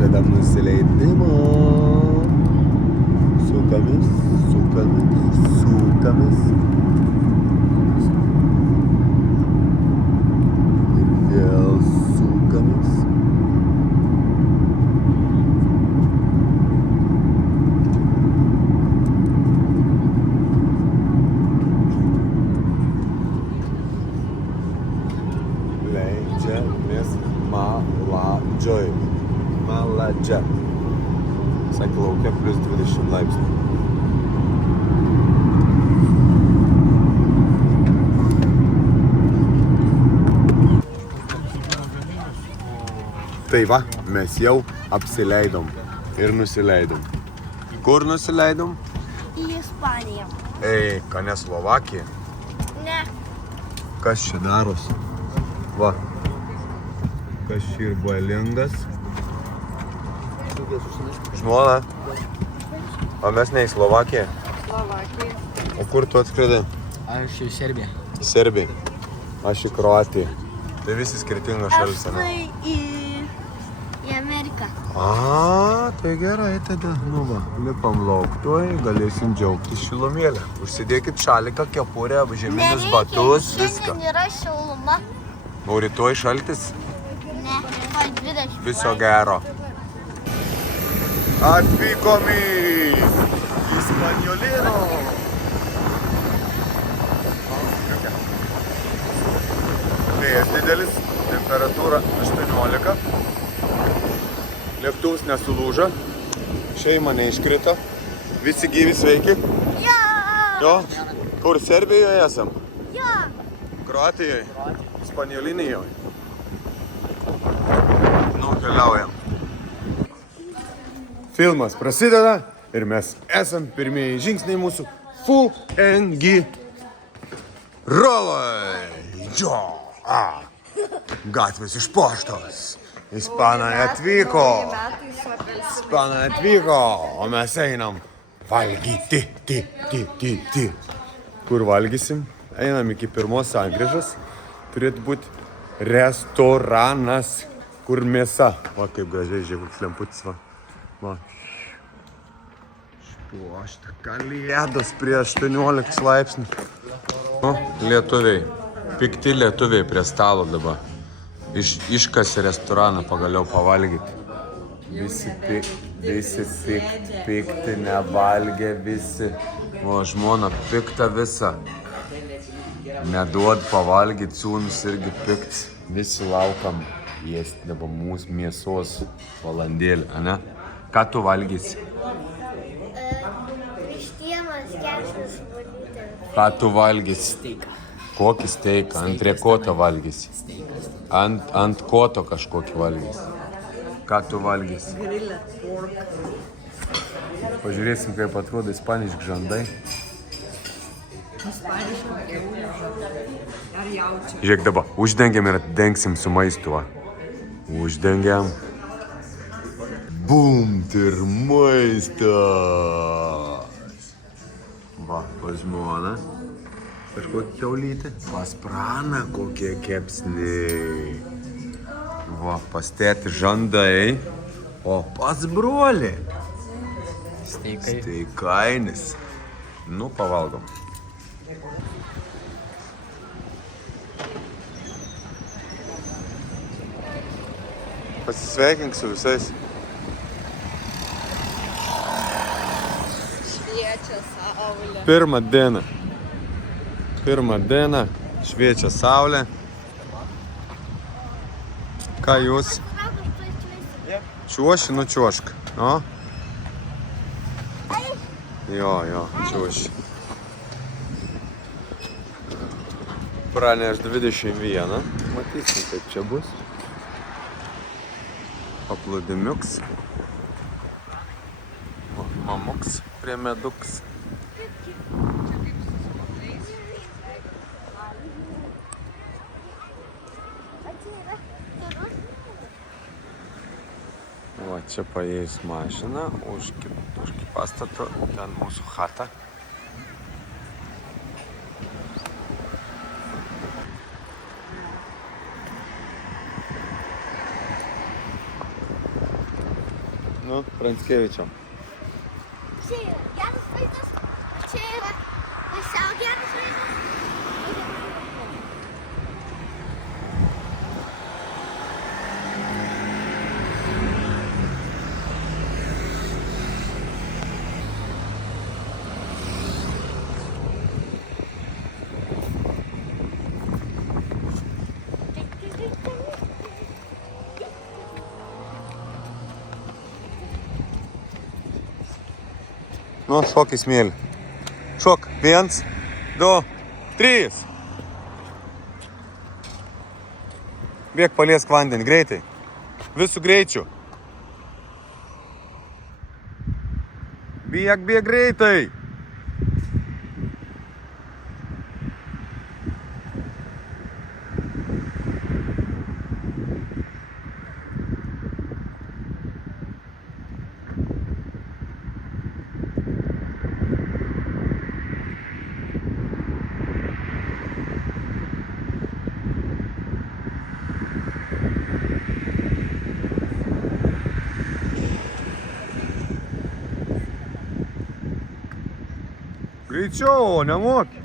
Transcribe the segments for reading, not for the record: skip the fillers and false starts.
pradedam nusileidimą. Sukamės. Ir vėl sukamės. Leidžiamės Maladžia. Sakė, laukia plus 20 laipsnių. Tai va, mes jau apsileidom ir nusileidom. Kur nusileidom? Į Ispaniją. Ei, ką ne Slovakija? Ne. Kas čia darosi? Va. Kas čia ir balingas? Žmona. O mes ne į Slovakiją? Slovakija. O kur tu atskridai? Aš į Serbiją. Serbija. Aš į Kroatiją. Tai visi skirtingos šalis, Aš ne? į Ameriką. A, tai gerai tada. Nu va, lipam lauktoj, galėsim džiaugtis šilumėlę. Užsidėkit šaliką, kepurę, žieminius batus, viską. Šiandien yra šiluma. O rytoj šaltis? Ne, po 20. Viso gero. Atvykom į Ispaniolino. Vėjas didelis, temperatūra 18. Lėktuvas nesulūžo, šeima neiškrito, visi gyvi sveiki. Ja! Jo, kur Serbijoje esam? Ja! Kroatijoje, Ispanijolinijoje. Nu, keliaujam. Filmas prasideda ir mes esam pirmieji žingsniai mūsų FUNG rolai. Jo! Gatvės išpuoštos. Ispanai atvyko, o mes einam valgyti. Kur valgysim? Einam iki pirmos sankryžos. Turėtų būti restoranas, kur mėsa. Va, kaip gražiai, žiūrėk, koks lemputis, va. Va. Špuošta, kalėdos prie 18 laipsnių. Nu, lietuviai, pikti lietuviai prie stalo dabar. Iškasė restoraną pagaliau pavalgyti. Visi pikti, nevalgė visi. O žmona pikta visa. Neduod pavalgyti, sūnus irgi pikts. Visi laukam jėsti dabar mūsų mėsos valandėlį, ane? Ką tu valgysi? Vištienos, kešas, valytė. Ką tu valgysi? Steiką. Kokį steiką? Ant riekotą valgysi? Ant koto kažkokį valgysi. Ką tu valgysi? Grilled pork. Pažiūrėsim, kaip atrodo ispaniški žandai. Ispaniška kiaulė. Ar jaučia. Žiūrėk dabar, uždengiam ir atdengsim su maistu. Uždengiam. Bumt ir maistas. Va, pas žmoną. Kažkokia kiaulytė. Pas praną kokie kepsniai. Va, pas tėtį žandai. O pas brolį. Steikai. Steikainis. Nu, pavalgom. Pasisveikink su visais. Šviečia saulė. Pirmą dieną šviečia saulė. Ką jūs? Čiuoši, nučiuošk. O? Jo, čiuoši. Praneš 21. Matysim, kaip čia bus. Paplūdimiuks. Mamuks prie meduks. Va, čia paėjus mašina, už pastato, ten mūsų chata. Nu, Pranckevičiam. Čia yra geras vaizdas, čia yra pusiau geras vaizdas. Nu, šok į smėlį. Šok. 1, 2, 3. Bėk paliesk vandenį, greitai. Visų greičių. Bėk greitai. Greičiau, nemoki.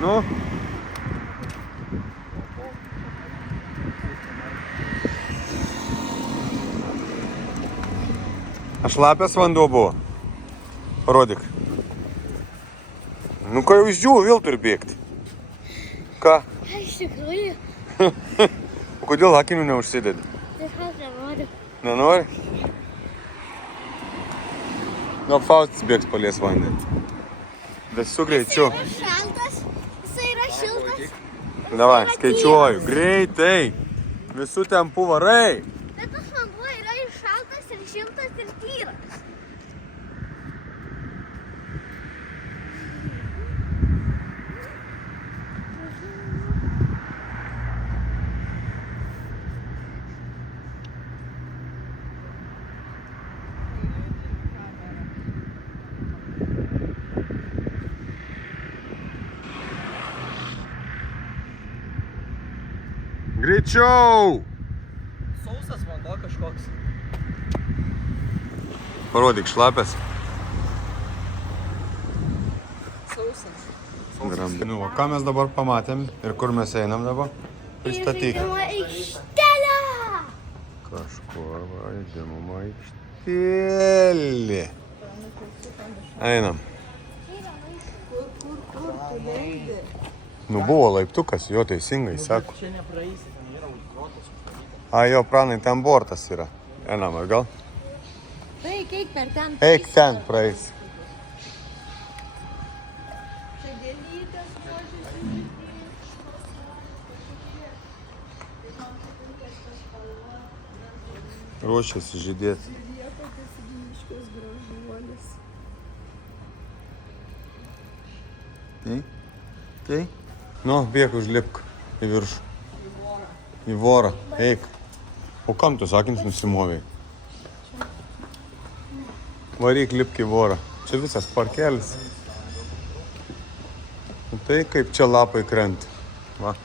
Nu. Aš šlapias vanduo buvo. Parodyk. Nu, kai jau išdžiūvo, vėl turi bėgti. Ką? Iš tikrųjų. O kodėl akinių neužsidedi? Tiesiog nenoriu. Nenori? Nu, Faustas bėgs palies vandenį. Visų greičiau. Jis yra šaltas, jis yra šiltas. Davai, skaičiuoju. Greitai. Visų tempų varai. Bet tas vanduo yra ir šaltas, ir šiltas, ir tyras. Greičiau. Sausas vanduo kažkoks. Parodyk, šlapias. Sausas. Nu, o ką mes dabar pamatėm ir kur mes einam dabar? Pristatyk. Žaidimo aikštelė. Kažkur žaidimo aikštelė. Einam. Nu, buvo laiptukas, jo teisingai, sako. Čia nepraeisi, ten yra užgrotas. A, jo, pranai, ten bortas yra. Einam, ar gal? Eik per ten. Eik ten, praeis. Ruošiasi žydėti. Tai? Nu, bėk užlipk į viršų. Į vorą. Eik. O kam tu sakins nusimovėjai? Varyk, lipk į vorą. Čia visas parkelis. Tai kaip čia lapai krenta. Va.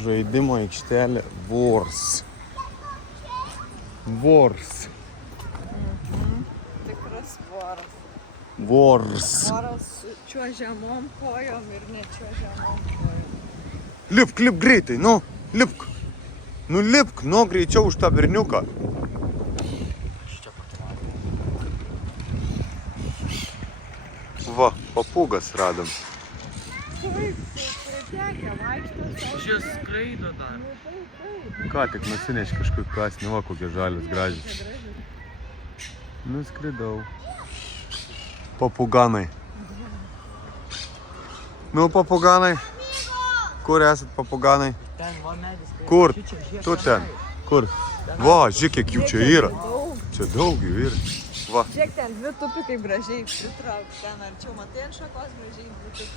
Žaidimo aikštelė Vors. Vors. Tikras voras. Vors. Voras su čiuožiamom kojom ir nečiuožiamom kojom. Lipk, lipk greitai, nu, lipk. Nu, lipk, nu, greičiau už tą berniuką. Va, papūgas radom. Šis skraido dar. Ką tik nusineš kažkur kasnį, va, kokie žalius gražius. Nuskridau. Papūganai. Nu, papūganai. Kur esat papūganai? Ten va medis. Kur? Tu ten. Kur? Va, žiūrėk, kiek jų čia yra. Čia daug jų yra. Va. Žiūrėk, ten dvi tupi kaip gražiai pritrauk. Ten arčiau matai ant šakos gražiai dvi tupi.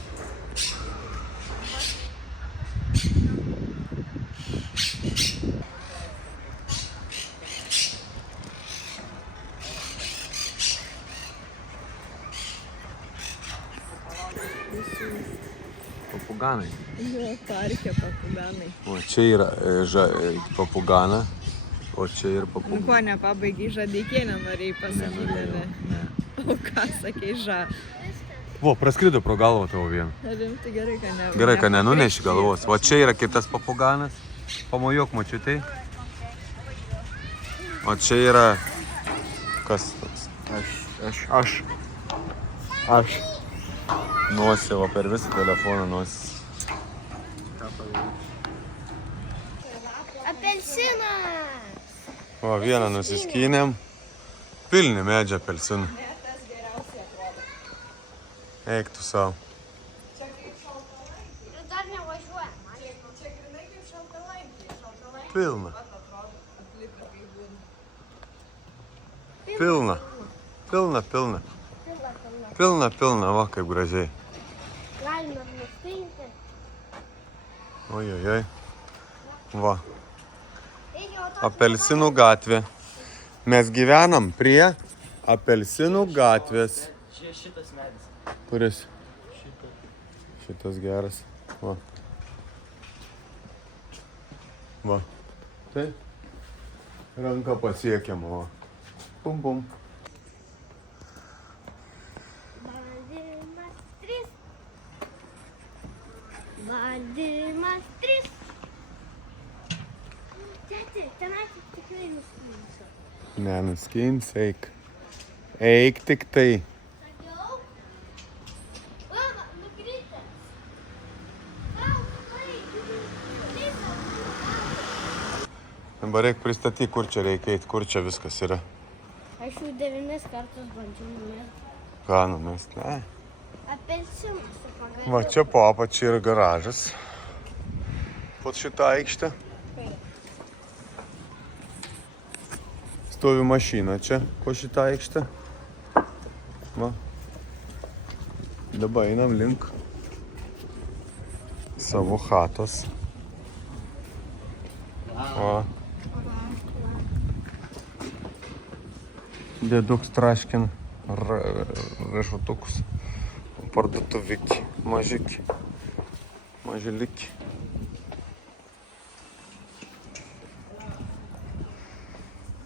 Papuganai. Jo, parke papuganai. O čia yra papugana, o čia ir Nu papugana. ko, nepabaigai žadėkienę norėjai pasakyti, ne? O ką sakei O, praskrido pro galvą tavo vieną. Rimtai gerai, kad ne. Gerai, kad nenuneši galvos. O čia yra kitas papuganas. Pamojuok močiutei. O čia yra... Kas toks? Aš. Nosį, va per visą telefoną nosį. Apelsinas. O, vieną nusiskynėm. Pilni medžiai apelsinų. Eik tu savo. Ir dar nevažiuoja. Pilna. Pilna. Pilna. Pilna, va kaip gražiai. Galime nuskinti. Ojojoj. Va. Apelsinų gatvė. Mes gyvenam prie apelsinų gatvės. Čia šitas medis. Kuris? Šitas geras. Va. Va. Tai. Ranka pasiekiama. Va. Pum. Valdymas 3. Tėti, tenai tikrai nuskinsiu. Nenuskins, eik. Eik tik tai. Sakiau? Mama, nukritęs. Gal, Dabar reik pristatyk, kur čia reikia eit, kur čia viskas yra. Aš jau 9 kartus bandžiau numesti. Ką numest? Ne. Apelsinus su pagaliu. Va, čia po apačia yra garažas. Pod šitą aikštę. Stovi mašina čia, po šitą aikštę. Va. Dabar einam link savo chatos. Va. Dėduks traškina riešutukus. Parduotuviki, mažiki, mažiliki.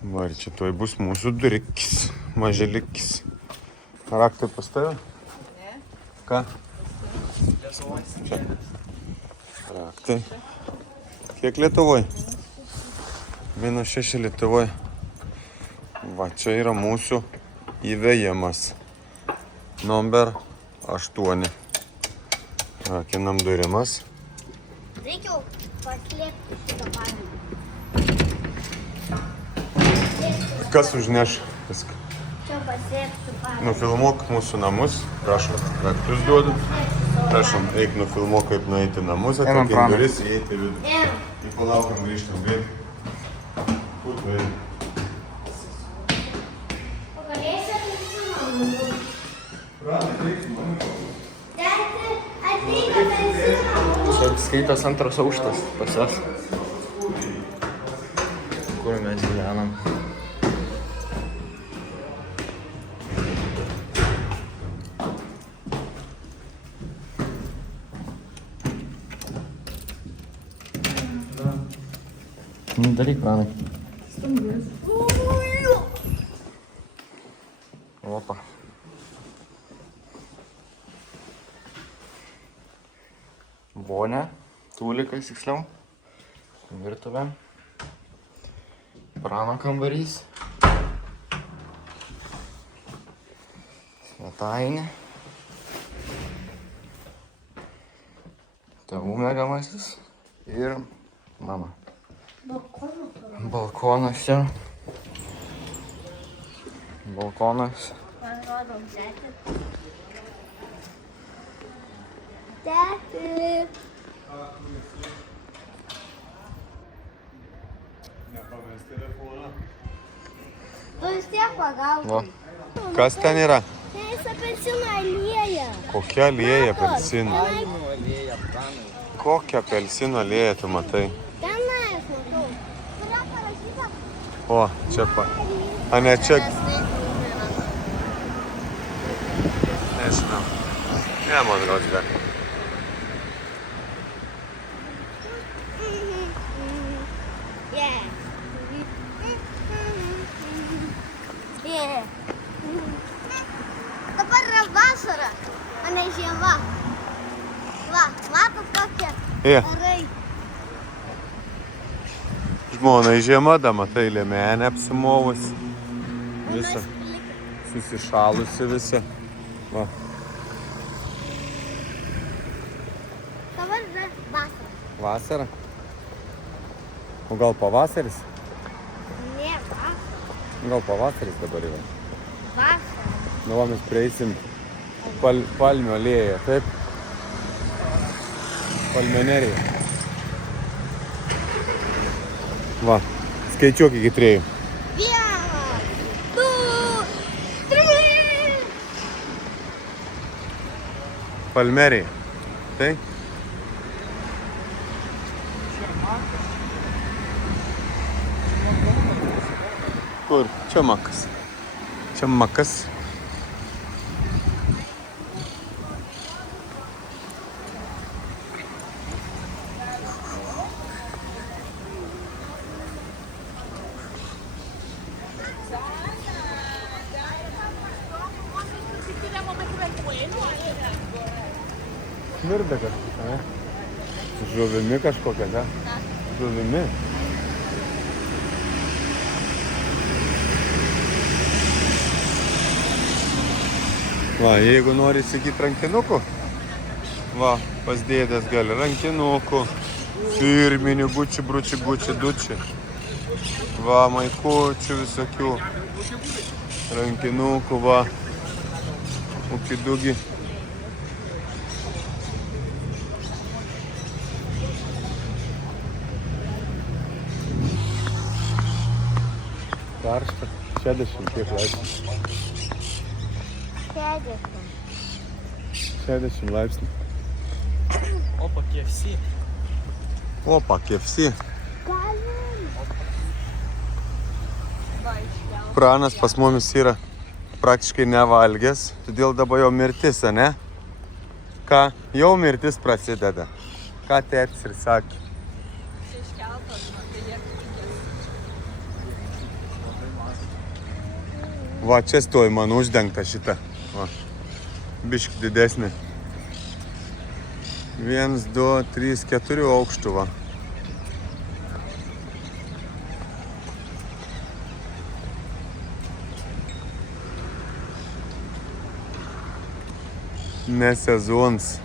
Va, ir čia tuoj bus mūsų durikis, mažilikis. Raktai pas tave? Ne. Ką? Lietuvos. Čia. Raktai. Kiek Lietuvoj? -6 Lietuvoj. Va, čia yra mūsų įvėjimas. Number 8. Rakinam durimas. Reikia paslėpti šitą pavyzdį. Kas užneš viską? Čia paslėpsiu pavyzdį. Nufilmuok mūsų namus. Prašom, raktus duodu. Prašom, eik nufilmuok, kaip nueiti namus. Atrakink duris, įeiti į vidų. Einam. Ir palaukiam, grįžtam greit. Kur tu eini? Pagalėsi apelsiną. Tėti, ateik apelsiną. Čia skaitos antras aukštas pas jas. Kur mes gyvenam? Daryk, Pranai. Opa. Vonė, tūlikas tiksliau, virtuvė, Prano kambarys, svetainė, tėvų mėgamasis ir mama. Balkonas čia. Balkonas. Parodom, tėti. Tėti. Nepamest telefoną. Tu vis tiek pagautum. Va. Kas ten yra? Jis apelsiną alieja. Kokia alieja apelsinų? Alieja, Pranai. Kokią apelsino alėją tu matai? Tenais matau. Yra parašyta. O, čia A ne, čia... Nežinau. Ne, man gal dar. Yeah. Yeah. Dabar yra vasara, o ne žiema. Va, matot kokie orai. Žmonai žiema, da matai, liemenė apsimovus. Visa. Susišalusi visa. Va. Dabar yra vasara. Vasara? O gal pavasaris? Ne, vasara. Gal pavasaris dabar yra. Vasara. Nu, va, mes prieisim palmių alėją, taip? Palmenerija. Va, skaičiuok iki 3. 1, 2, 3. Palmerija. Tai? Kur? Čia makas. Čia makas. Smirda kažkokia, ne? Žuvimi kažkokia, ne? Žuvimi. Va, jeigu nori įsigyti rankinukų, va, pas dėdės gali rankinukų, firminių, guči, duči. Va, maikučių visokių, rankinukų, va, ukidugi. Karšta, 60 kiek laipsnių. 60 laipsnių. Opa, KFC. Opa, KFC. Pranas pas mumis yra praktiškai nevalgęs, todėl dabar jau mirtis, ne? Ką? Jau mirtis prasideda. Ką tėtis ir sakė? Va, čia stoji man uždengta šita. Va. Biški didesnė. 1, 2, 3, 4 aukštų, va. Ne sezonas.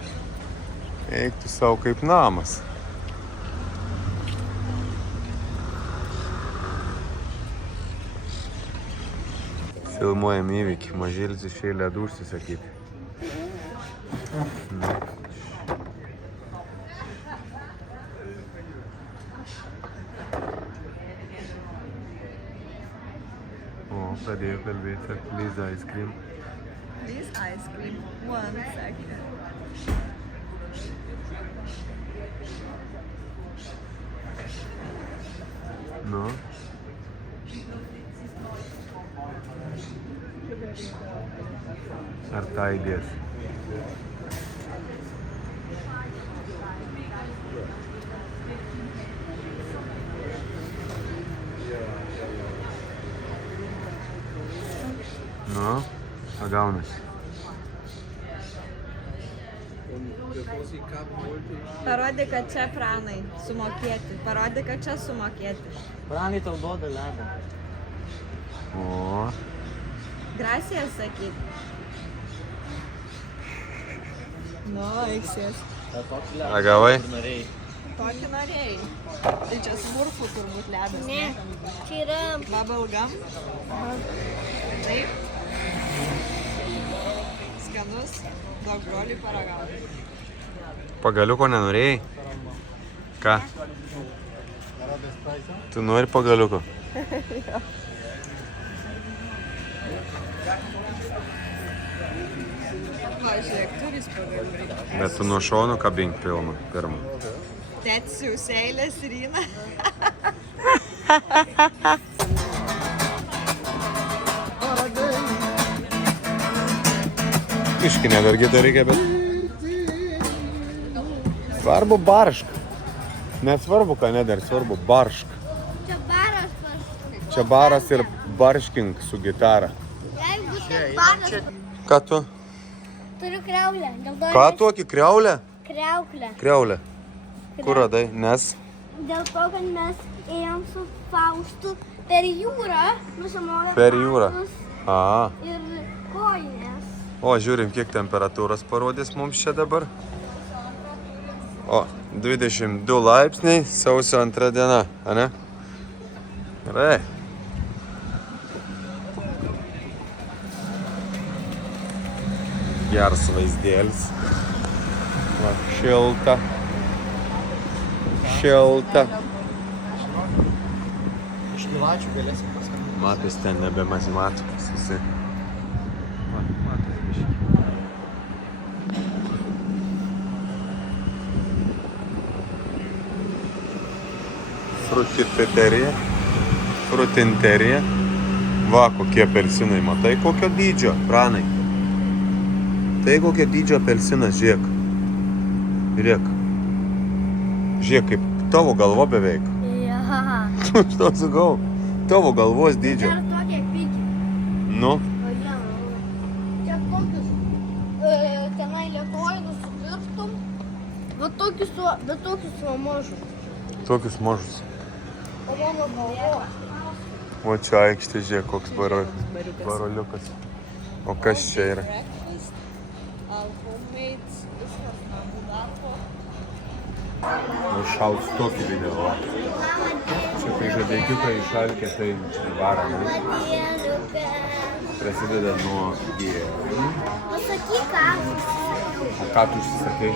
Eik tu savo kaip namas. Filmuojam įvykį, mažėlis išėjo ledų užsisakyti. O, pradėjo kalbėti, please ice cream. Please ice cream. 1 second. Nu. Ar tą įdės? Nu, pagaunasi. Parodė, kad čia Pranai sumokėti. Parodė, kad čia sumokėti. Pranai tau duoda ledą. O. Grasijas sakyti. Nu, eiksės. Tokį ledą. Agavai? Norėjai. Tokį norėjai. Tai čia smurfų turbūt ledas, Ne, čia yra Bubblegum. Taip. Skanus. Daug broliui paragauti. Pagaliuko nenorėjai? Ką? Tu nori pagaliuko? Va, žiūrėk, turis pagalbėti. Bet tu nuo šono kabink pilną pirmą. Tėtis jau seilės ryna. Iški nedargito reikia, bet... Svarbu baršk. Nesvarbu, ką nedar, svarbu baršk. Čia baras pas. Čia baras ir barškink su gitara. Jeigu tai baras. Ką tu? Turiu kriaulę. Dėl to Ką tokį kriaulę? Kriauklę. Kriaulę. Kur radai? Nes? Dėl to, kad mes ėjom su Faustu per jūrą, nusimovė Per jūrą. padus A. ir kojinės. O, žiūrim, kiek temperatūros parodys mums čia dabar. O, 22 laipsniai, sausio 2 diena, ane? Gerai. Geras vaizdėlis. Va, šilta. Šilta. Iš kilačių galėsim paskambinti. Matos ten nebemasimato visi. Va, matos biškį. Frutiterija. Frutinterija. Va, kokie apelsinai. Matai, kokio dydžio, Pranai? Tai kokio dydžio apelsinas, žiūrėk. Žiūrėk. Žiūrėk, kaip tavo galva beveik. Jaha. Što sakau? Tavo galvos dydžio. Dar tokie piki. Nu, Čia tokius tenai Lietuvoje nusipirktum. Bet tokius va mažus. tokius mažus. O mano galva. O čia aikštė, žiūrėk, koks baroliukas. O kas čia yra? Šaus tokį video. Čia kai žadeikiukai išalkė, tai vara. Prasideda nuo gėrimų. Pasakyk, ką. O ką tu užsisakai?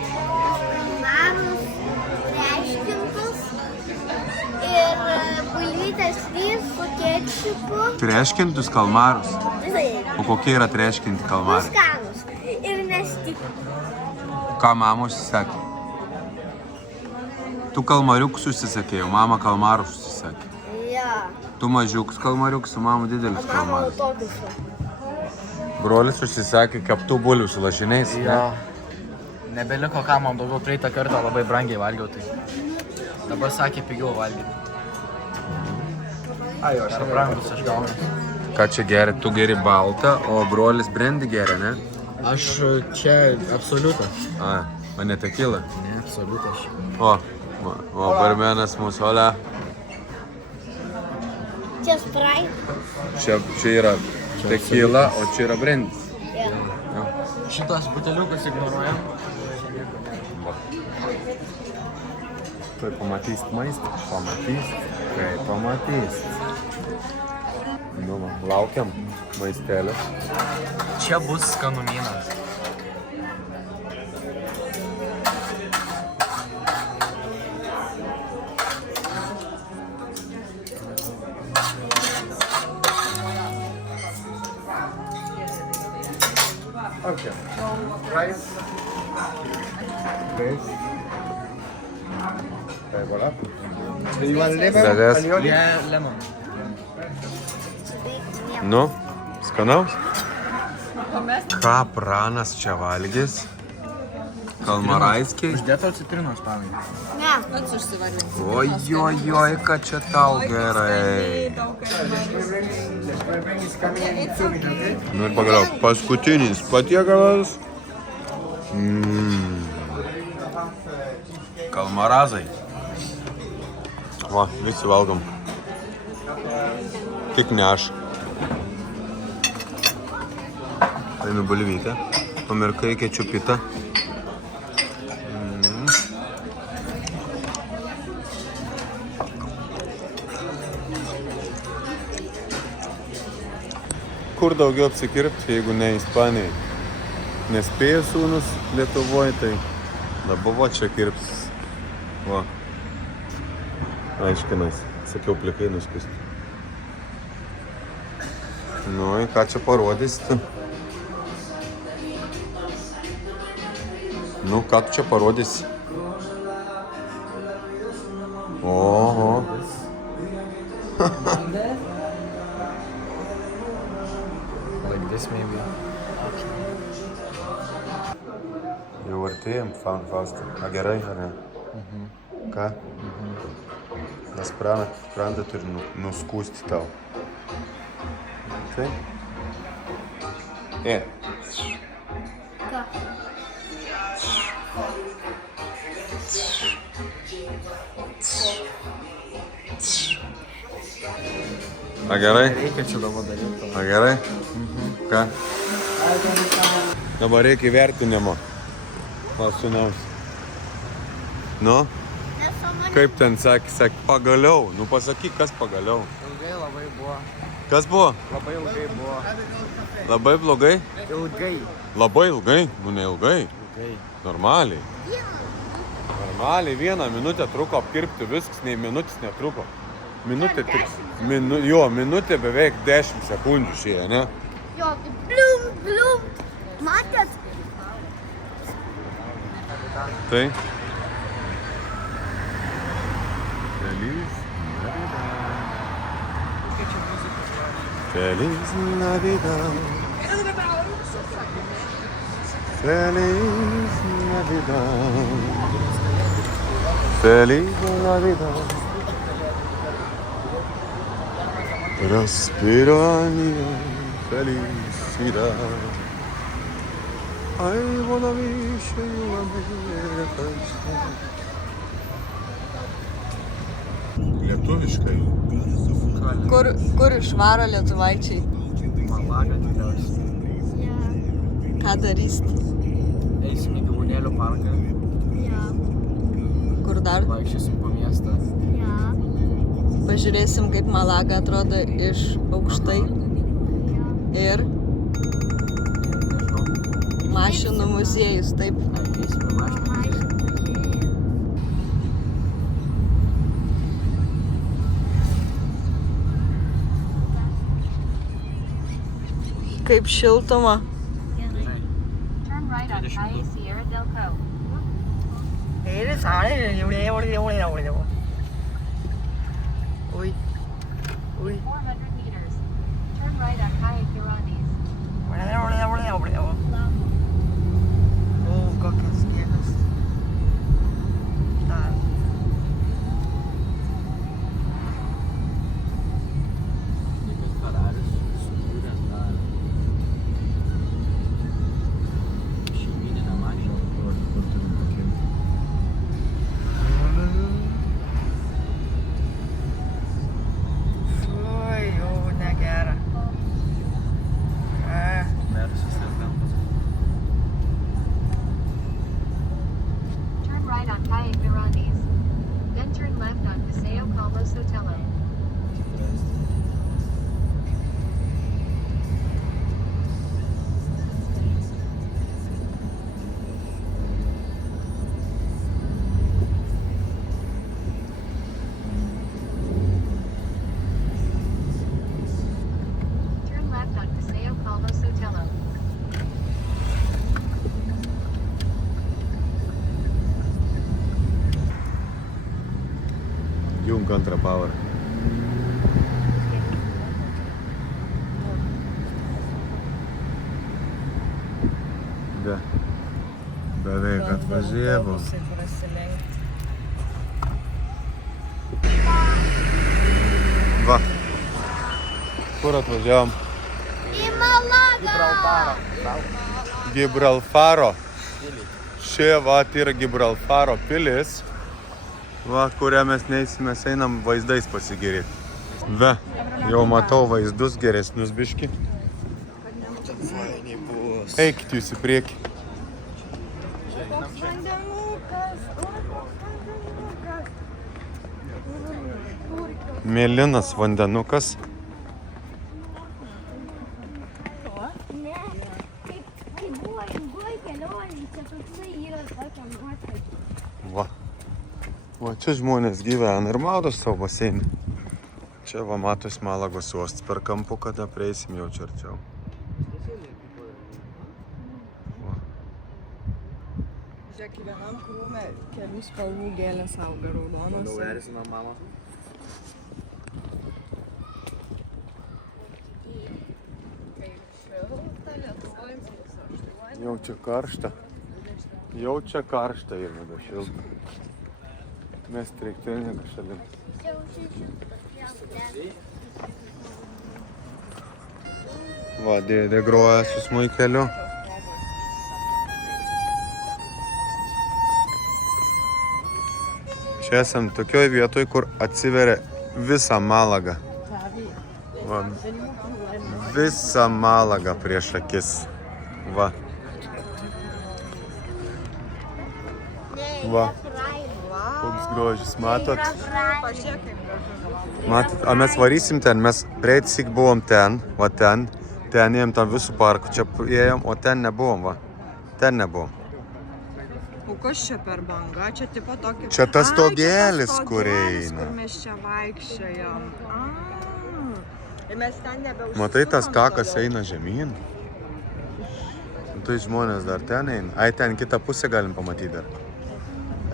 Marus, treškintus ir bulvytės frys su kečupu. Treškintus kalmarus. Taip. O kokie yra treškinti kalmarai? Skanus. Ir nestik. Ką mama užsisakė? Tu kalmariukus užsisakė, o mama kalmarus užsisakė. Ja. Tu mažiukus kalmariukus, o mama didelis Mama kalmarus. tokius. Brolis užsisakė keptų bulvių su lašiniais. Jo. Nebeliko ką man daugiau, praeitą kartą labai brangiai valgiau, tai dabar sakė pigiau valgyti. Ai, jo, per brangus aš gaunu. Ką čia geri? Tu geri baltą, o brolis brandy geria, ne? Aš čia absoliutas. A, o ne tekila. Ne, absoliutas. O barmenas mūsų, ole. Čia Sprite. Čia yra tekila, o čia yra brandis. Ja. Šitas buteliukas ignoruojam. Tuoj pamatysit maistą. Pamatysit. Nu, va, laukiam maistelio. Čia bus skanumynas. Okay. Rice. This. Okay, voilà. Do you want lemon? That is- Alioli? Yeah, lemon. Nu, skanaus? Ką Pranas čia valgys? Kalmaraiskiai? Uždėto citrinos, pavyzdžiui. Ne. Pats užsivarvinti. Ojojoj, kad čia tau gerai. Nu ir pagaliau, paskutinis patiekalas. Kalmarazai. Va, visi valgom. Tik ne aš. Paėmė bulvytę, pamirkai kečupitą. Kur daugiau apsikirpti, jeigu ne Ispanijai. Nespėjo sūnus Lietuvoje, tai dabar va čia kirpsis. Va. Aiškinas. Sakiau, plikai nuskust. Nu, ką čia parodysi tu? Nu, ką tu čia parodysi? Oho. Like this maybe. Jau artėjom, Fausta. A gerai, ar ne? Ką? Nes sprandą turi nuskūsti tau. Taip? Ką? A gerai? Reikia čia dabar daryti. A gerai? Ką? Dabar reikia įvertinimo. Va, sūnaus. Nu? Nesąmonė. Kaip ten sakė, pagaliau. Nu pasakyk, kas pagaliau. Ilgai labai buvo. Kas buvo? Labai ilgai buvo. Labai blogai? Ilgai. Labai ilgai? Nu ne ilgai. Ilgai. Normaliai. Normaliai 1 minutę truko apkirpti viskas, nei minutės netruko. Minutė tik. Minutė beveik 10 sekundžių šėja, ne? Jo, tai blium, blium. Matėt? Tai? Feliz Navidad. Feliz Navidad. Feliz Navidad. Feliz Navidad. Prospero año, felicidad. Ai, bona vyšė, jų Amerika. Lietuviškai. Kur išvaro lietuvaičiai? Malaga tikriausiai. Ką darysit? Eisim į gyvūnėlių parką. Jo, Kur dar? Vaikščiosim po miestą. jo. Pažiūrėsim, kaip Malaga atrodo iš aukštai. Ir mašinų muziejus, taip. Eisim į mašiną. Kaip šiltuma. Turn right on Calle Sierra del Co. Ui. Ui. 400 meters. Turn right on Calle Piranhas. O, kokias sniegas. Dar. Nikos karalius sukūrė tą šeimyninę mašiną. Kur turim pakilti? Ui, jau negera. Mersus ir tempas. Turn right on Calle Piranhas. Then turn left on Paseo Calvo Sotelo. Turn left on Paseo Calvo Sotelo. Jung antrą pavarą. Beveik atvažiavo. Va. Kur atvažiavom? Į Malagą. Gibralfaro. Čia va yra Gibralfaro pilis. Va, kurią mes neįsime, einam vaizdais pasigėrėti. Ve, jau matau vaizdus geresnius biški. Eikit jūs į priekį. Mėlynas vandenukas. Ne, kai buvo ilgoji kelionė, čia toksai yra tokia nuotraukė. Va. Va, čia žmonės gyvena ir maudo savo baseinį. Čia va matos Malagos uostas per kampų, kada prieisim jau čia arčiau. Va. Žiūrėk, vienam krūme kelių spalvų gėlės auga raudonos. Daugiau erzina mama. Jau čia karšta. Jau čia karšta ir nebešilta. Mes treiktinį šalim. Va, dėdė groja su smuikeliu. Čia esam tokioj vietoj, kur atsiveria visą Malagą. Va, visą Malagą prieš akis. Va. Va. Koks grožis, matot? Pažiūrėk, kaip gražu. Matot, a mes varysim ten, mes reitsik buvom ten, va ten ėjom tam visų parkų, čia ėjom, o ten nebuvom, va. Ten nebuvom. O kas čia per banga? Čia tipo tokį... Čia tas stogelis, Ai, čia tas kur stogelis, eina. Kur mes čia vaikščiojom. Ir mes ten nebeužsisukom. Matai, tas takas toliau. eina žemyn. Tai žmonės dar ten eina. Ai, ten kitą pusę galim pamatyti dar.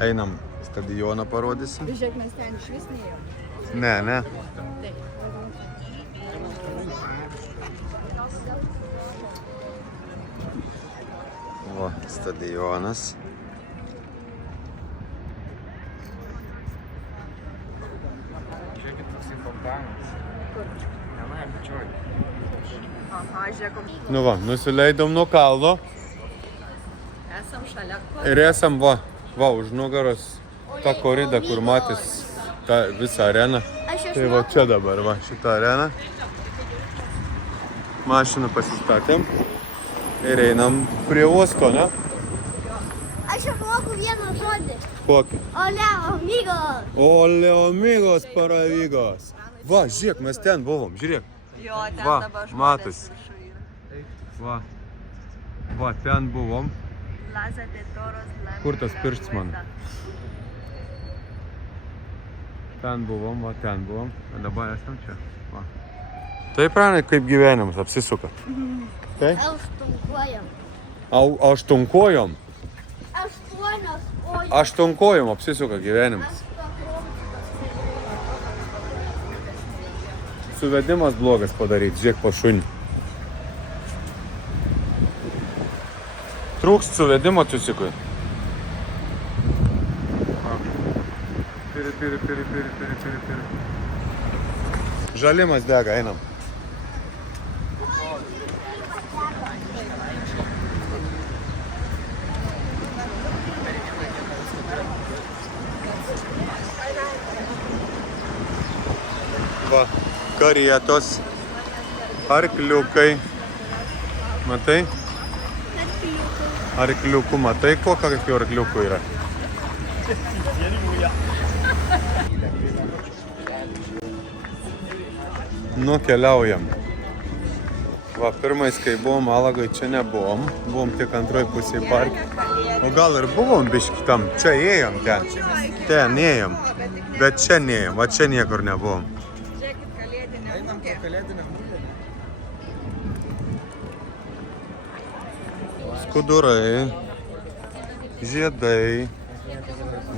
Einam, stadioną parodysim. Žiūrėk, mes ten iš vis neėjom. Ne, ne. Va, stadionas. Žiūrėkit, toksai fontanas. Vienai apačioj. Aha, žiūrėk, Nu va, nusileidom nuo kalno esam šalia. ir esam va, už nugaros tą koridą, kur matys tą visą areną. Tai va čia dabar, va, šitą areną. Mašiną pasistatėm ir einam prie uosto, ne? Aš jau moku vieną žodį. Kokį? Ole, amigos. Ole, amigos, paravigos. Va, žiūrėk, mes ten buvom, žiūrėk. Jo, ten Va, dabar žmonės matosi. viršuj yra. Va, va, ten buvom. Plaza de Toros, La Kur tas Mega pirštas mano? Rueda. Ten buvom, va, ten buvom. O dabar esam čia. Va. Taip, pranai, kaip gyvenimas apsisuka. Taip? Aštunkojom. Aštunkojom. 8 kojos. Aštunkojom apsisuka gyvenimas. Suvedimas blogas padaryti, žiūrėk po šunį. Trūkst suvedimo tusikui. Piri. Žalimas dega, einam. Va, karietos, arkliukai. Matai? Arkliukų, matai, kokių arkliukų yra? Nukeliaujam. Va, pirmais, kai buvom Malagoj, čia nebuvom. Buvom tik antroj pusėje parke. O gal ir buvom biški tam. Čia ėjom ten. Ten ėjom. Bet čia neėjom. Va, čia niekur nebuvom. Žiūrėkit, kalėdinė. Einam pro kalėdinę mugę. Skudurai, žiedai,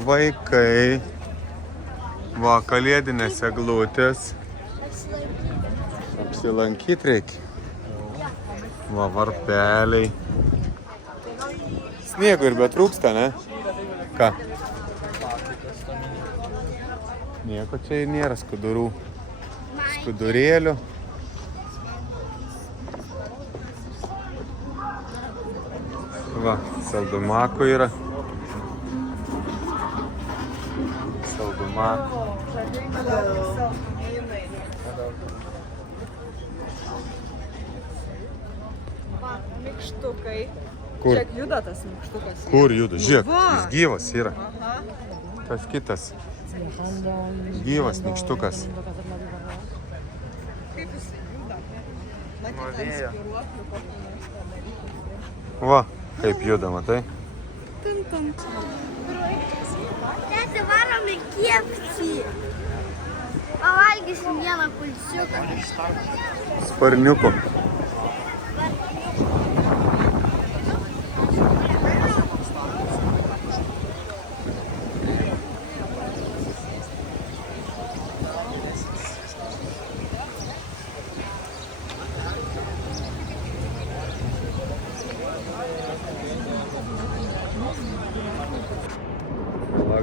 vaikai, va, kalėdinės eglutės. Apsilankyt reikia. Va, varpeliai. Sniego ir betrūksta, ne? Ką? Nieko čia nėra skudurų. Skudurėlių. Va, saldumakų yra. Saldumakų. Mikštukai. Kur? Žiūrėk, juda tas mikštukas. Kur juda? Žiūrėk, Va. jis gyvas yra. Aha. Tas kitas. Gyvas nykštukas. Kaip jis juda? Matyt, ant spiruoklių kokį nors padaryti. Va, kaip juda, matai? Tėti, varom į kiepsį. Pavalgysim vieną pulsiuką. Sparniuko.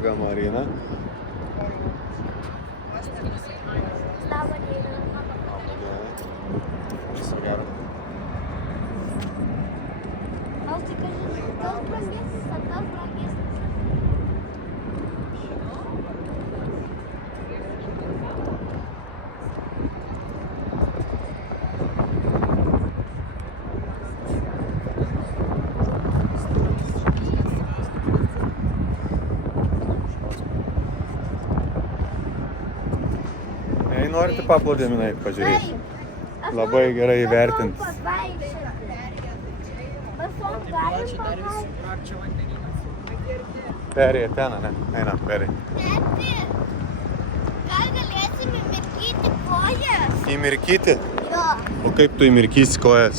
kolega Marina. Labą dieną. Viso gero. Gal tai kažin, tas brangesnis, ar tas brangesnis? Jei norite paplūdimį pažiūrėti, Taip. labai gerai įvertintas. Pasom galim pavaikščioti. Perėję ten, ne? Einam, perėję. Tėti, gal galėsim įmirkyti kojas? Įmirkyti? Jo. O kaip tu įmirkysi kojas?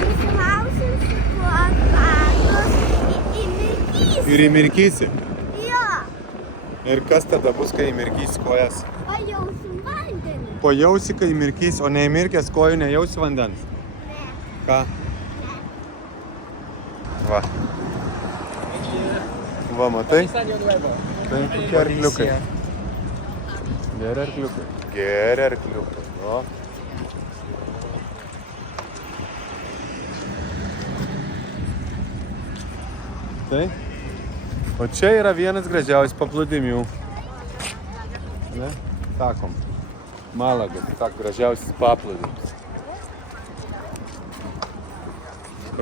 Nusilausim su tuo batus įmirkysim. Ir įmirkysi? Jo. Ir kas tada bus, kai įmirkysi kojas? Pajausim vandenį. Pajausi, kai įmirkysi, o neįmirkęs kojų nejausi vandens? Ne. Ką? Va. Va, matai? Tai kokie arkliukai. Geri arkliukai. Geri arkliukai. O. Tai. O čia yra vienas gražiausių paplūdimių. Ne? Sakom. Malagas, tak gražiausias paplūdimis.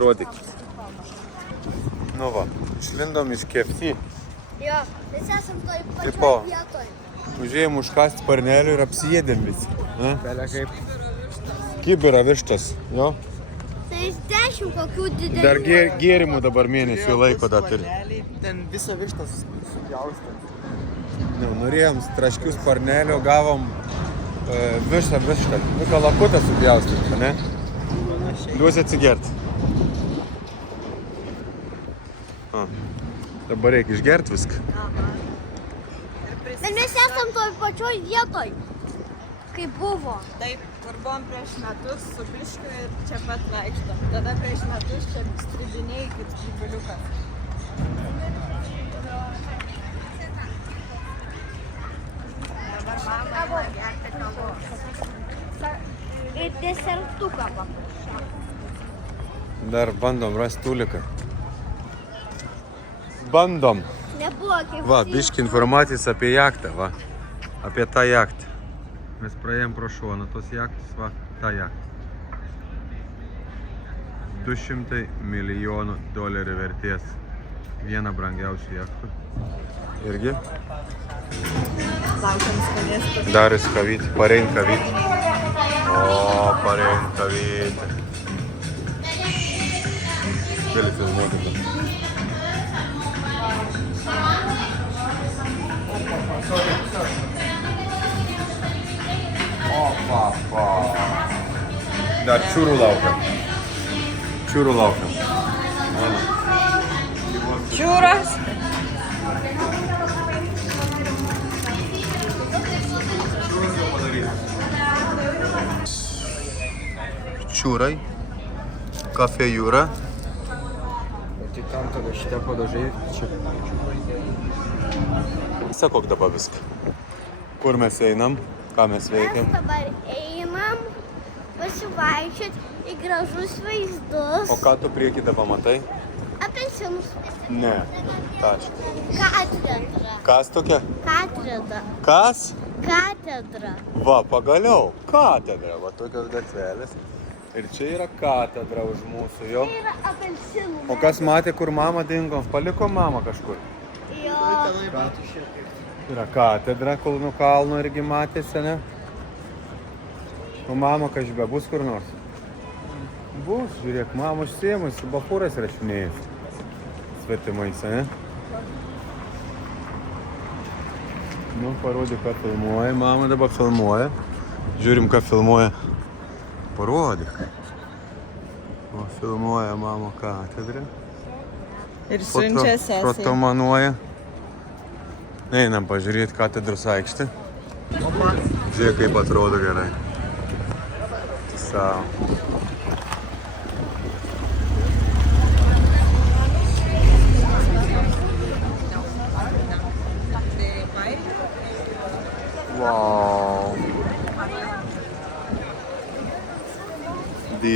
Rodyk. Nu va, išlindom iš KFC. Jo, mes esam toj Tipo. pačioj vietoj. Užėjom užkast sparnelių ir apsiėdėm visi. Ne? Belia kaip. Kibirą vištas, jo. Tai iš 10 kokių didelių. Dar gėrimų dabar mėnesių laiko dar turi. Ten visą vištą supjaustė. Ne, norėjom traškių sparnelių, gavom visą vištą. Nu, kalakutą supjaustyti, ne? Duosi atsigert. Dabar reikia išgert viską. Bet mes esam toj pačioj vietoj, kaip buvo. Taip, kur buvom prieš metus su biškiu ir čia pat vaikštom. Tada prieš metus čia stridinėjai kaip žibaliukas. Dabar mama eina gerti kavos. Ir desertuką paprašau. Dar bandom rasti tuliką. Bandom. Nebuvo kaip Va, biški informacijos apie jachtą, va. Apie tą jachtą. Mes praėjom pro šoną tos jachtos, va, tą jachtą. $200 milijonų vertės. Viena brangiausių jachtų. Irgi. Laukiam skanėstų. Darius kavytį, parein kavytį. O, parein kavytį. Gali filmuoti. Opa. Dar čiūrų laukiam. Čiūrų laukiam. Čiūras. Čiūrai. Kafė jūra. Tai tam tada šitą padažai čia. Sakok dabar viską. Kur mes einam, ką mes veikiam. Mes dabar einam pasivaikščioti į gražus vaizdus. O ką tu priekį dabar matai? Apelsinus. Ne. Taškas. Katedra. Kas tokia? Katedra. Kas? Katedra. Va, pagaliau. Katedra. Va, tokios gatvelės. Ir čia yra katedra už mūsų, jo. Tai yra apelsinų. O kas matė, kur mama dingo? Paliko mama kažkur. Jo. Yra katedra, Kulnų kalno irgi matėsi, ne? O mama kažbe bus kur nors? Bus, žiūrėk, mama užsiėmus, su bachūras rašinėjęs. Svetimais, ne? Nu, parodyk, ką filmuoja. Mama dabar filmuoja. Žiūrim, ką filmuoja. Parodyk. O, filmuoja mama katedrą. Ir siunčia sesai. Fotomanuoja. Einam pažiūrėti katedros aikštę. Žiūrėk, kaip atrodo gerai. Sau.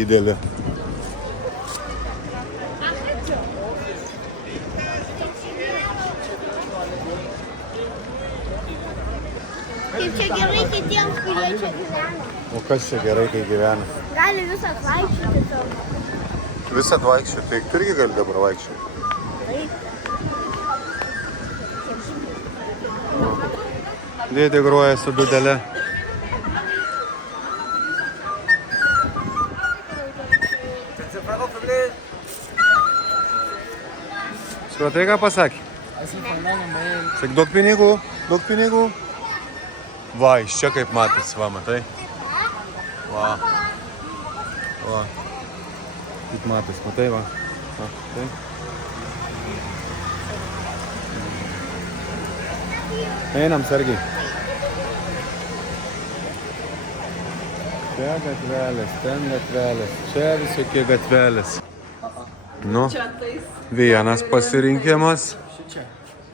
dideli. Kaip čia gerai kitiems, kurie čia gyvena. O kas čia gerai, kai gyvena? Gali visą vaikščioti savo. Visat vaikščioti, tai tu irgi gali dabar vaikščioti. Dėdė groja su dūdele. Supratai, ką pasakė? Sakyk, daug pinigų, daug pinigų. Va, iš čia kaip matas, va, matai? Va. Va. Kaip matas, matai, va. Va, tai. Einam, sargiai. Čia gatvelės, ten gatvelės, čia visokie gatvelės. Nu, vienas pasirinkimas,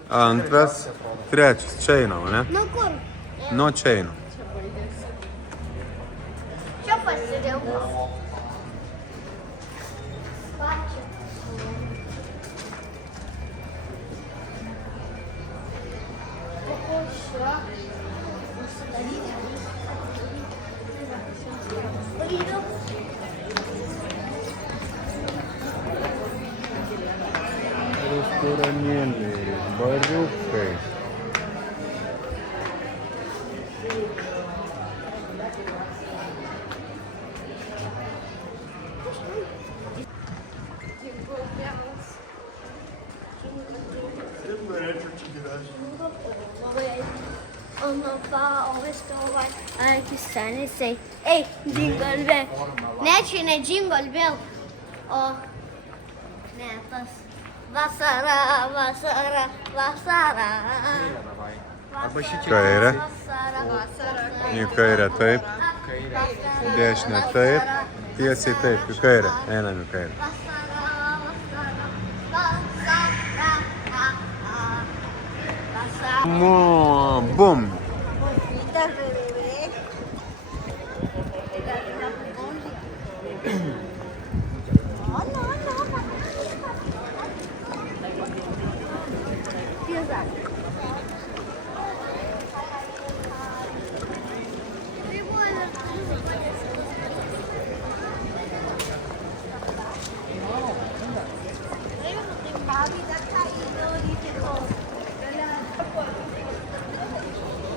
antras, trečias. Čia einam, ne? Nu kur? Nu, čia einam. Čia pasirinkau. Restoranėliai, bariukai. Ei, jingle bell. Ne, čia ne jingle bell. O, ne, tas. Vasara, vasara, vasara. Kairė. Vasara, vasara. Į kairę taip, dešinę taip, tiesiai taip, į kairę. Einam į kairę. Nu, bum.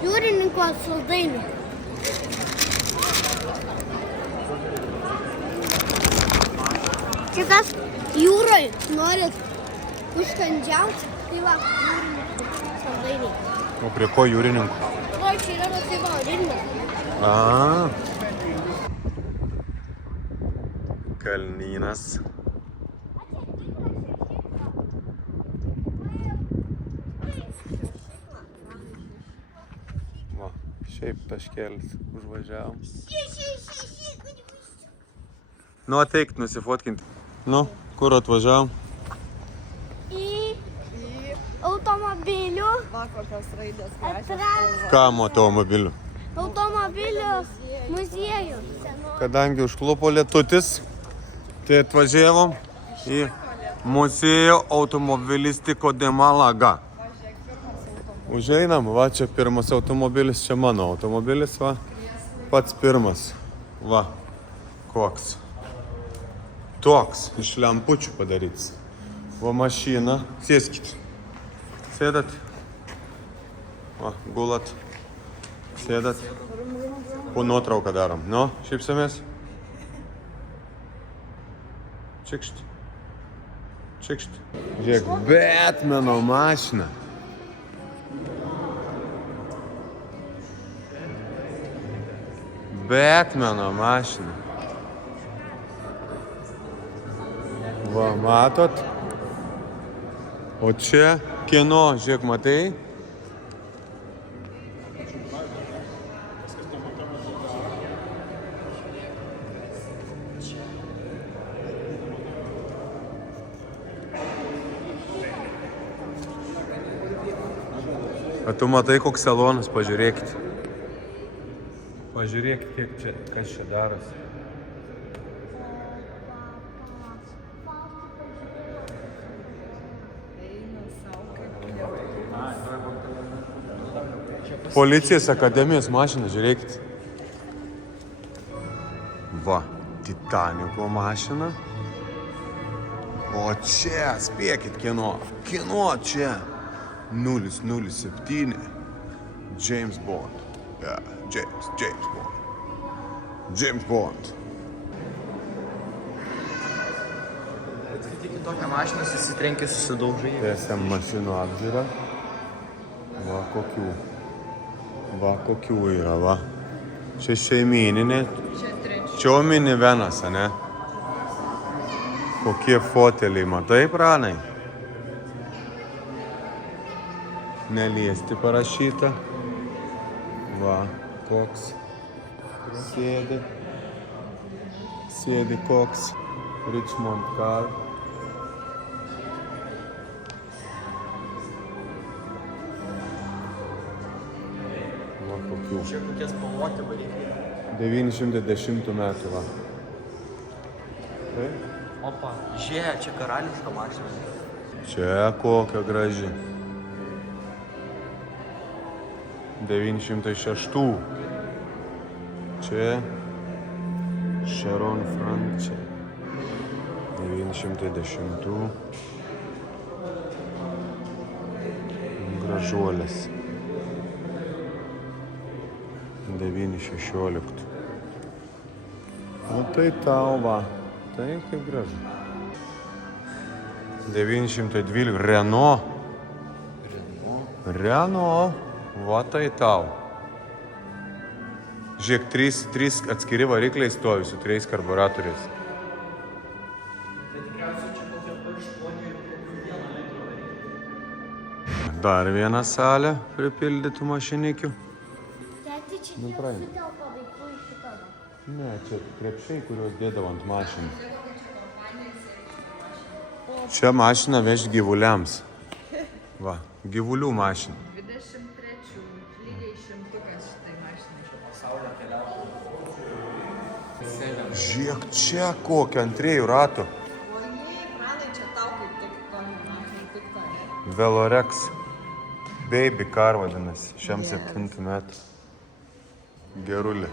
Jūrininko saldainių. Čia kas jūroje norit užkandžiauti, tai va, jūrininkų saldainiai. O prie ko jūrininkų? O, čia yra tai va, rindas. A. Kalnynas. Va, šiaip taškelis užvažiavom. Nu, ateik, nusifotkinti. Nu, kur atvažiavom? Į automobilių. Va, kokios raidės. Kam automobiliu? Automobilių muziejų. Kadangi užklupo lietutis, tai atvažiavom į muziejų automobilistiko de Malaga. Užeinam, va, čia pirmas automobilis, čia mano automobilis, va, pats pirmas. Va, koks. Toks, iš lempučių padarytas. Va, mašina, sėskit. Sėdat. Va, gulat. Sėdat. Po nuotrauką darom. Nu, šypsamės. Čikšt. Čikšt. Žiūrėk, Batmano mašina. Batmano mašina. Va, matot? O čia kieno, žiūrėk, matai? A tu matai, koks salonas, pažiūrėkit. Pažiūrėkit, kiek čia, kas čia darosi. Policijos akademijos mašina, žiūrėkit. Va, Titaniko mašina. O čia, spėkit, kieno čia? 007. James Bond. Yeah, James Bond. James Bond. Tik į tokią mašiną susitrenkė, susidaužai. TSM mašinų apžiūra. Va kokių yra, va. Čia šeimyninė. Čia minivenas, ane? Kokie foteliai, matai, Pranai? Neliesti parašyta. Va, koks. Sėdi koks. Richmond Car. Va, kokių. Čia kokie spalvoti varikliai. 910 metų, va. Tai? Opa, žiūrėk, čia karališka mašina. Čia kokia graži. 906. Čia Sharon Frank čia. 910. Gražuolės. 916. O tai tau va. Tai kaip gražu. 912. Renault. Va tai tau. Žiūrėk, trys atskiri varikliai stovi su 3 karburatoriais. Dar viena salė pripildytų mašinikių. Tėti, čia Nu, praeina. sutelpa vaikų į šitą. Ne, čia krepšiai, kuriuos dėdavo ant mašinų. Čia mašina vežti gyvuliams. Va, gyvulių mašina. 23 lygiai šimtukas šitai mašinai. Žiūrėk, čia kokia ant 3 ratų. O jei, Pranai, čia tau kaip tik tokia mašina tikta, ne? Velorex. Baby car vadinasi. Šiam 7 metų. Gerulė.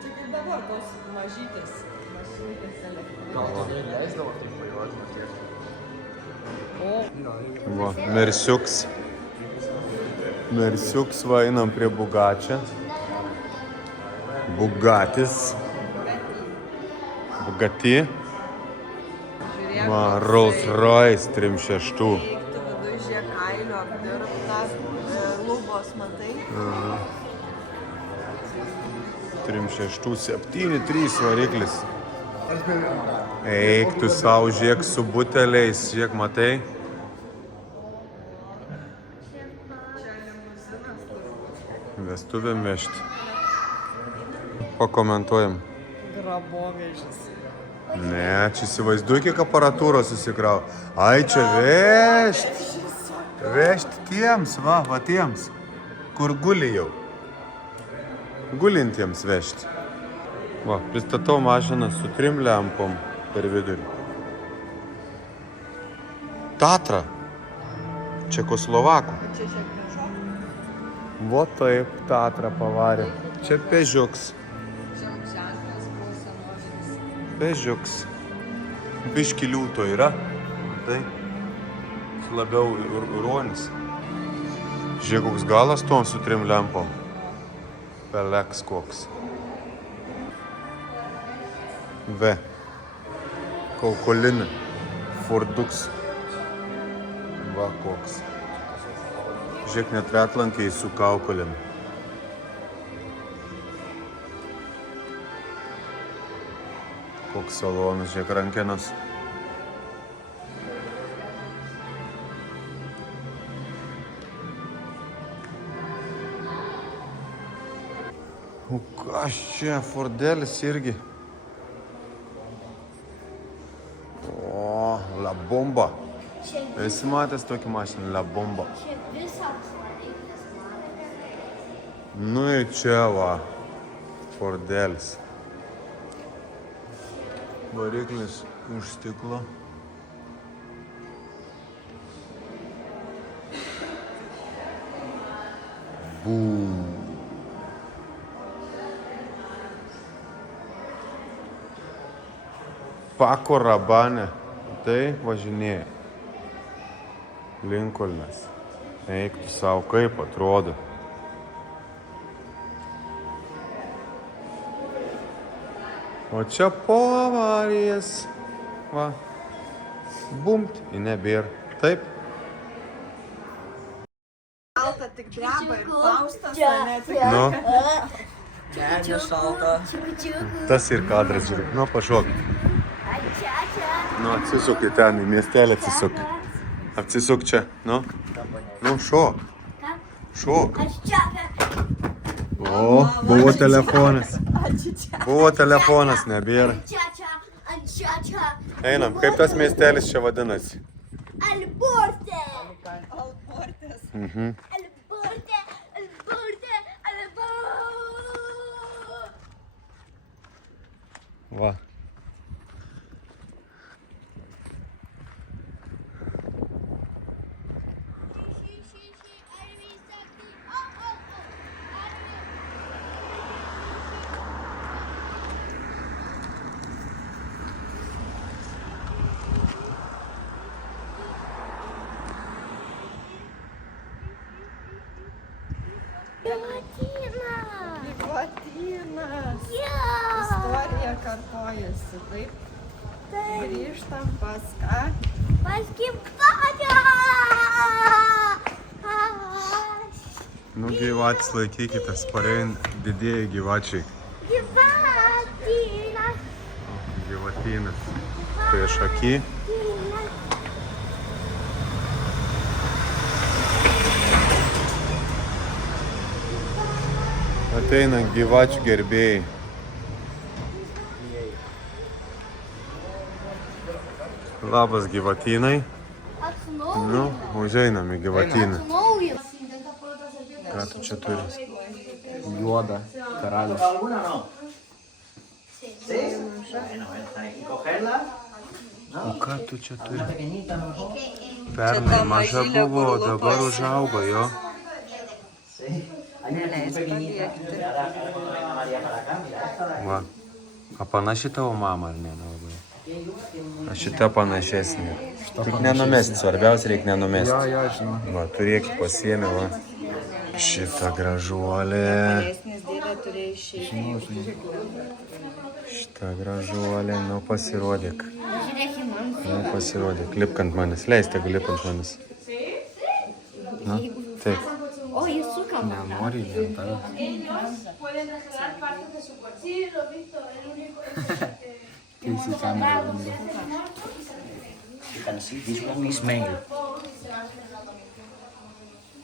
Čia kaip dabar tos mažytės mašinukės elektrinės. Gal tada ir leisdavo taip vairuoti maties. Va, Mersiuks, va, einam prie Bugačio. Bugatis. Bugati. Žiūrėk, Va, Rolls Royce 36. Eiktų vidu žiūrėk kailio apdirbta, lubos, matai? 36, 7-3 variklis. Eik tu savo, žiūrėk su buteliais, žiūrėk, matai? Vestuvėm vežti. Pakomentuojam. Grabovežis. Ne, čia įsivaizduoju, kiek aparatūros susikrau. Ai, čia vežti. Vežti tiems, va tiems, kur guli jau. Gulintiems vežti. Va, pristatau mašiną su 3 lempom per vidurį. Tatra. Čekoslovakų. Čia šiek priešo. Va taip, Tatra pavarė. Čia Pežiuks. Ženklas buvo senovinis. Pežiuks. Biški liūto yra. Tai labiau ruonis. Žiūrėk, koks galas tom su 3 lempom. Peleks koks. V. Kaukolinė. Forduks. Va koks. Žiūrėk, net retlankiai su kaukolėm. Koks salonas, žiūrėk, rankenas. O kas čia, Fordelis irgi. O, La Bomba. Esi matęs tokį mašiną, La Bomba. Čia visas variklis man. Nu ir čia va, Fordelis. Variklis už stiklo. Pako Rabane. Tai važinėja. Linkolnas. Eik tu savo, kaip atrodo. O čia po avarijas. Va. Bumt, į nebėr. Taip. Šalta tik dreba ir Faustas, o ne tik. Nu, Ne, nešalta. tas ir kadras žiūrėk. Nu, pašok. Nu, atsisuk į ten, į miestelį atsisuk. Atsisuk čia, nu. Nu, šok. Šok. Aš čia. O, buvo telefonas. Buvo telefonas, nebėra. Čia. Einam, kaip tas miestelis čia vadinasi? Alborte. Alportės. Mhm. Alborte. Va. Gyvatynas. Yeah. Istorija kartojasi, taip? Grįžtam pas ką? Pas gyvatę. Nu, gyvatis laikykitės, parein didieji gyvačiai. Gyvatynas. Gyvatynas. Prieš akį. Ateina gyvačių gerbėjai. Labas gyvatynai. Nu, užeinam į gyvatyną. Ką tu čia turi? Juoda. Karalius. O ką tu čia turi? Pernai maža buvo, o dabar užaugo, jo. Va. A panaši tavo mama, ar ne? A šita panašesnė. Tik nenumest, svarbiausia reikia nenumest. Jo, žinau. Va, turėk pasiėmė, va. Šita gražuolė. Esnis dėlė turėjo išeiti. Šita gražuolė, nu pasirodyk. Nu pasirodyk, lipk ant manęs. Leis, tegu lip ant manęs. Na, taip. O, jis suka. Nenori, vien tavęs. Keisi kamerą lenda. You can see this one is male.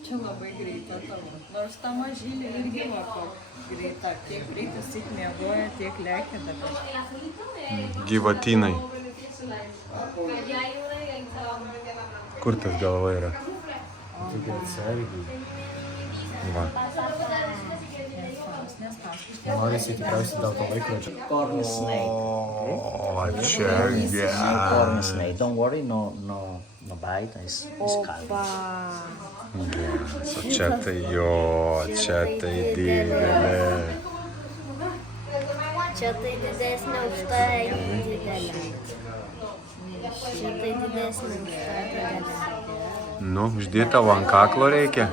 Čia labai greita tavo. Nors ta mažylė irgi buvo greita. Tiek greitas tik miegoja, tiek lekia dabar. Gyvatynai. Kur tas galva yra? Tokia atsargiai. Va. Norisi tikriausiai dėl to laikrodžio. Corn snake. O, čia No gerai. corn snake. Don't worry, no bite. It's calm. O čia tai jo, čia tai didelė. Čia tai didesnė už tai didelė. Čia tai didesnė už tai didelė. Nu, uždėti tavo ant kaklo reikia.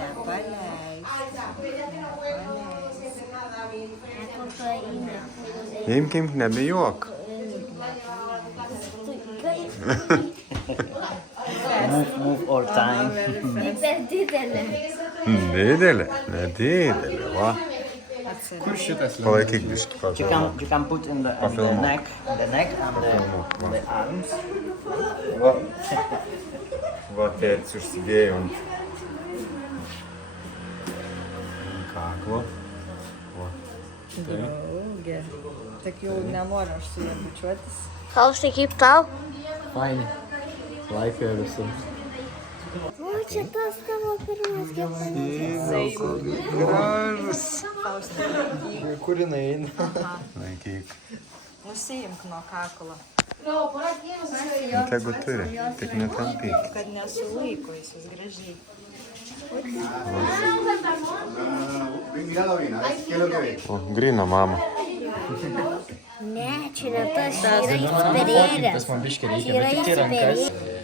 Imkim, nebijok. Move all time. Per didelė. Didelė, nedidelė, va. Kur šitas lenda? Palaikyk biškį You can put in the Pafilmuok. neck and the arms. Va. Va, tėtis užsidėjo ant kaklo. Va. Drauge. Tik jau nenoriu aš su juo bučiuotis. Faustai, kaip tau? Fainai. Laifė visur. O, čia tas tavo pirmas gyvenimas. Gražus. Kur jinai eina? Laikyk. Nusiimk nuo kaklo, Tegu turi, tik netampyk. kad nesulaiko jis vis gražiai. O, grina mama. Ne, čia ne tas, čia yra įsiperėlė. Tas man biškai Čia reikia, yra bet tik į rankas. įsiperėlė.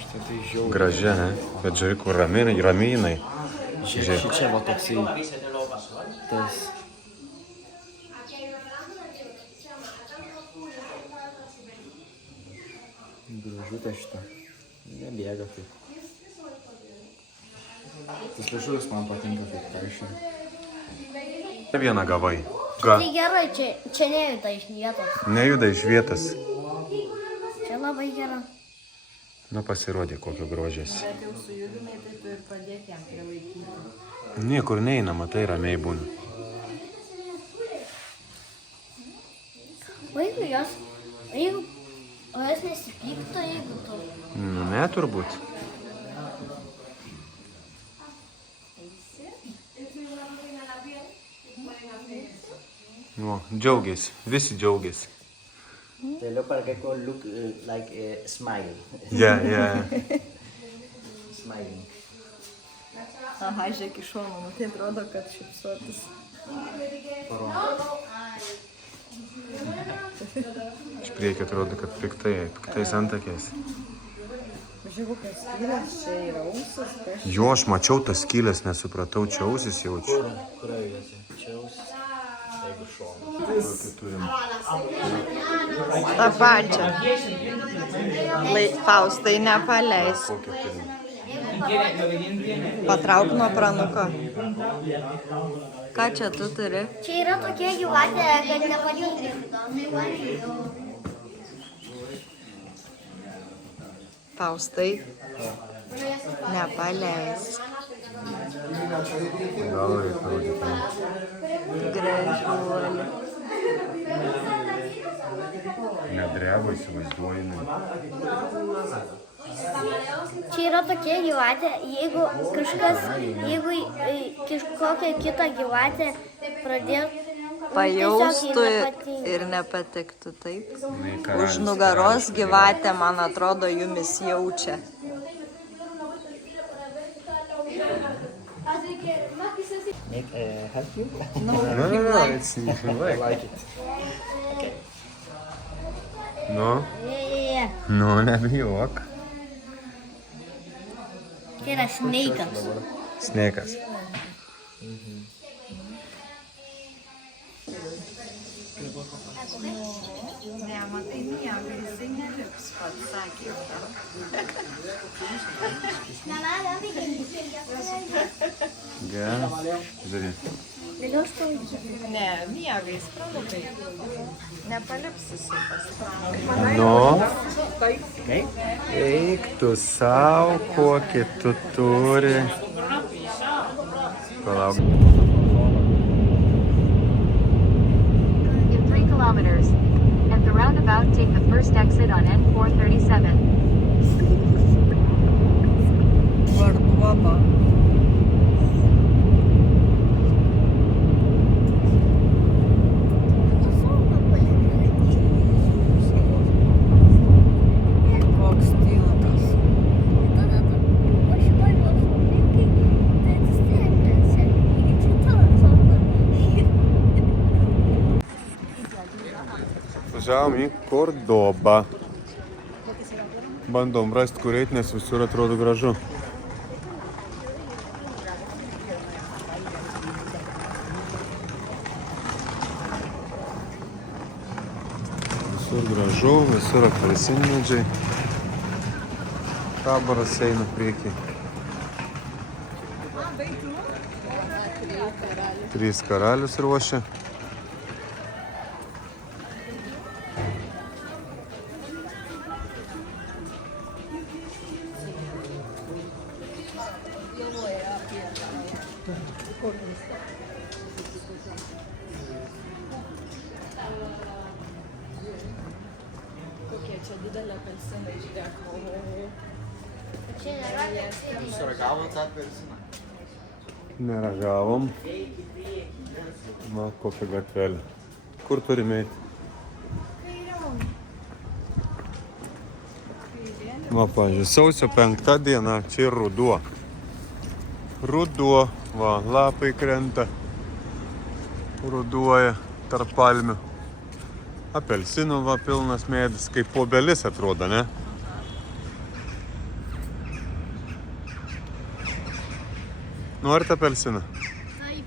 Štai tai žiauriai. Graži, ne? Bet žiūrėk, kur ramynai. Žiūrėk, čia va toksai. Tas. Gražutė šita. Nebėga taip. Tas liežuvis man patinka kaip karščiai. Vieną gavai. Ką? Tai gerai, čia nejuda iš vietos. Nejuda iš vietos. Čia labai gera. Nu pasirodė, kokio grožės. Bet jau sujudinai, tai tu ir padėk jam prilaikyti. Niekur neina, matai, ramiai būna. O jeigu jos nesipyktų, jeigu tu... Nu, ne, turbūt. Nu, džiaugiasi, visi džiaugiasi. The leopard gecko look like a smile. Yeah. Smiling. Aha, žiūrėk iš šono, nu tai atrodo, kad šipsuotis. Iš priekio atrodo, kad piktais antakiais. Žiūrėk, kokios skylės, čia yra ausis, kas Jo, aš mačiau tas skylės, nesupratau, čia ausis jaučiu. Kurioje vietoje? Čia ausis. Jeigu šonu. Tokį turim. tą pačią. Faustai nepaleis. Kokią turim. Patrauk nuo pranuko. Ką čia tu turi? Čia yra tokia gyvatė, kad nepadėtų. Faustai. Nepaleis. Gal reikia rodyti. Gražuolė. Nedreba, įsivaizduoju. Čia yra tokia gyvatė, jeigu kažkokią kitą gyvatę pradėtų Pajaustų ir nepatiktų, taip? Už nugaros gyvatė, man atrodo, jumis jaučia. Make help you? No, it's like it. Nu, nebijok. Tai yra sneikas. Sneikas. Ne, matai, nieko, jisai nelips, pats sakė. Geras. Žiūrėk. Ne, miegais, pranukai. Nepalips jisai pasipranukai. Nu, eik tu savo, kokį tu turi. Palauk. In 3 kilometers. At the roundabout, take the first exit on N437. Varduoba. Koks tiltas. Važiavom į Kordobą. Bandom rasti, kur eit, nes visur atrodo gražu. Visur gražu, visur apelsinmedžiai. Taboras eina priekį. 3 karalius ruošia. Kokie čia didelė apelsinai, žiūrėk. Suragavo tą apelsiną. Neragavom. Na, kokią gatvelę. Kur turime eiti? Va, pavyzdžiui, sausio 5 diena, čia ir ruduo. Ruduo, va, lapai krenta. Ruduoja tarp palmių. Apelsinų, va, pilnas medis, kaip obelis atrodo, ne? Norite apelsiną? Taip.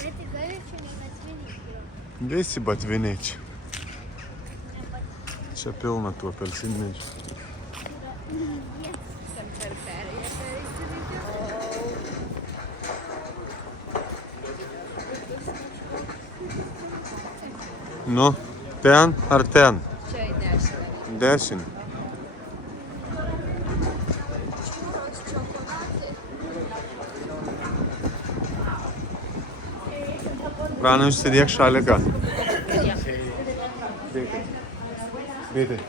Tai tik galėčiau neatsvinyti. Visi batviniai čia. Čia pilna tų apelsinmedžių. Nu, ten ar ten? Čia į dešinę. Dešinį. Rana, užsidėk šaliką. Greitai.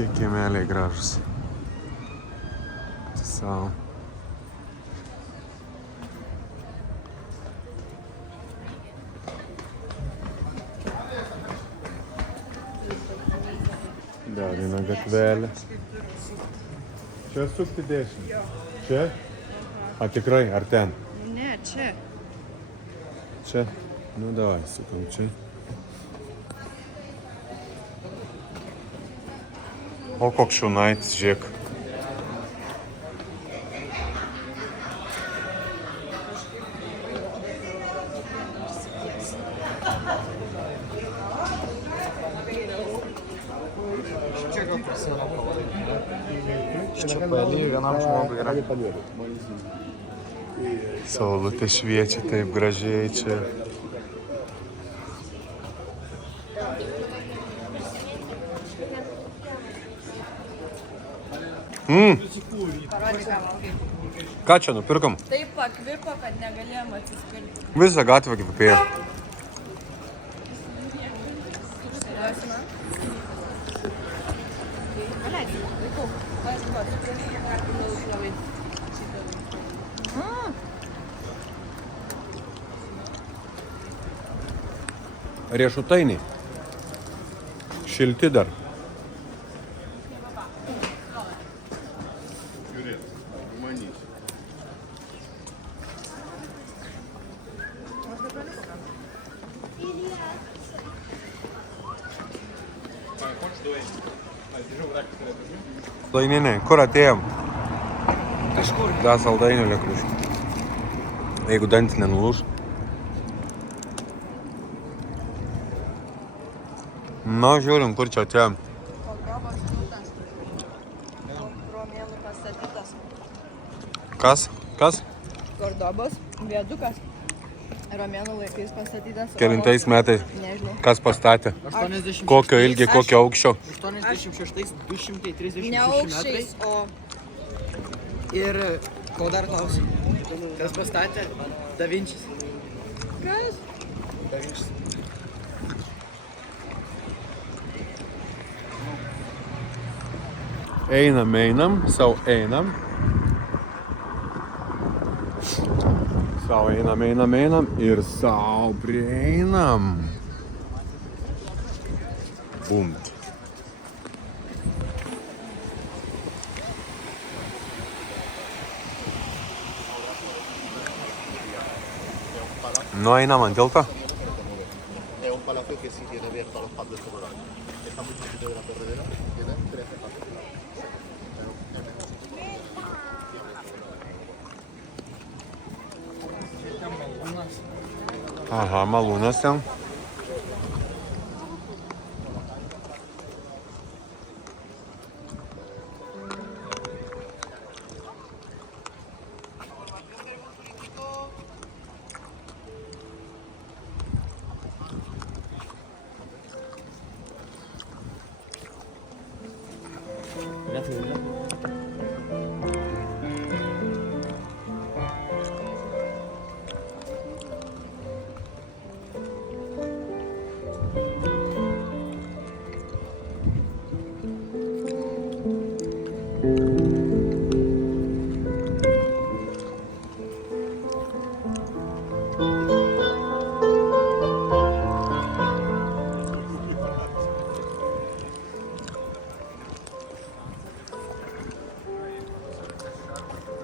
Kokie kiemeliai gražus. Sau. Dar viena gatvelė. Čia sukti dešinį. Čia? A tikrai, ar ten? Ne, čia. Čia? Nu davai, sukam čia. O koks šunaitis, žiūrėk. Čia paėlį vienam žmogui yra. Saulutė šviečia taip gražiai čia. Ką čia nupirkom? Taip pakvipo, kad negalėjom atsispirti. Visą gatvę kvepėjo. Riešutainiai. Šilti dar. Saldainiai, kur atėjom? Kažkur. Da, saldainių lėklius. Jeigu dantį nenulūž. Na, žiūrim, kur čia atėjom. Kordobos liūtas. Romėnų pastatytas. Kas? Kas? Kordobos viadukas. Romėnų laikais pastatytas. Kelintais metais? Nežinau. Kas pastatė? 86. Kokio ilgio, kokio aukščio? 86, 236 Ne metrai. aukščiais, o Ir ko dar klausiu? Kas pastatė? Da Vinčis. kas? Da Vinčis. Einam, sau einam. Sau einam ir sau prieinam. Bumt. No einam ant tilto? Es un palacio que sí tiene abierto a los patios corporales. Está muy cerquita de la corredera, tiene 13 patios. Aha, malūnas ten.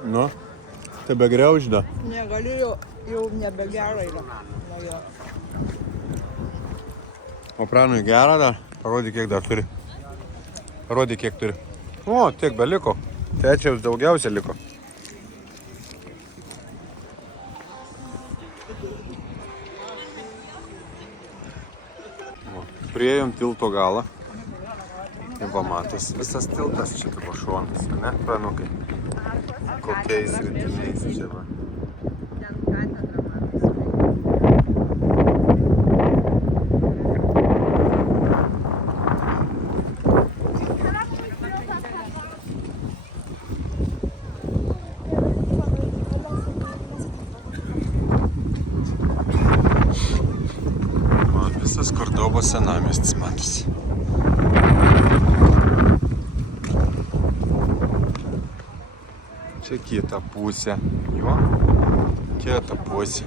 Nu, tebe griaužda. Negaliu, jau nebegera yra. Na jo. O Pranui gerą dar? Parodyk, kiek dar turi. Parodyk, kiek turi. O, tiek beliko. Trečiaus daugiausia liko. O, priėjom tilto galą. Ir va matos, visas tiltas čia tipo šonas, ne, Pranukai? Kokiais ritiniais čia va. Ten katedra matosi. Man visas Kordobos senamiestis matosi. Čia kita pusė. Jo. Kita pusė.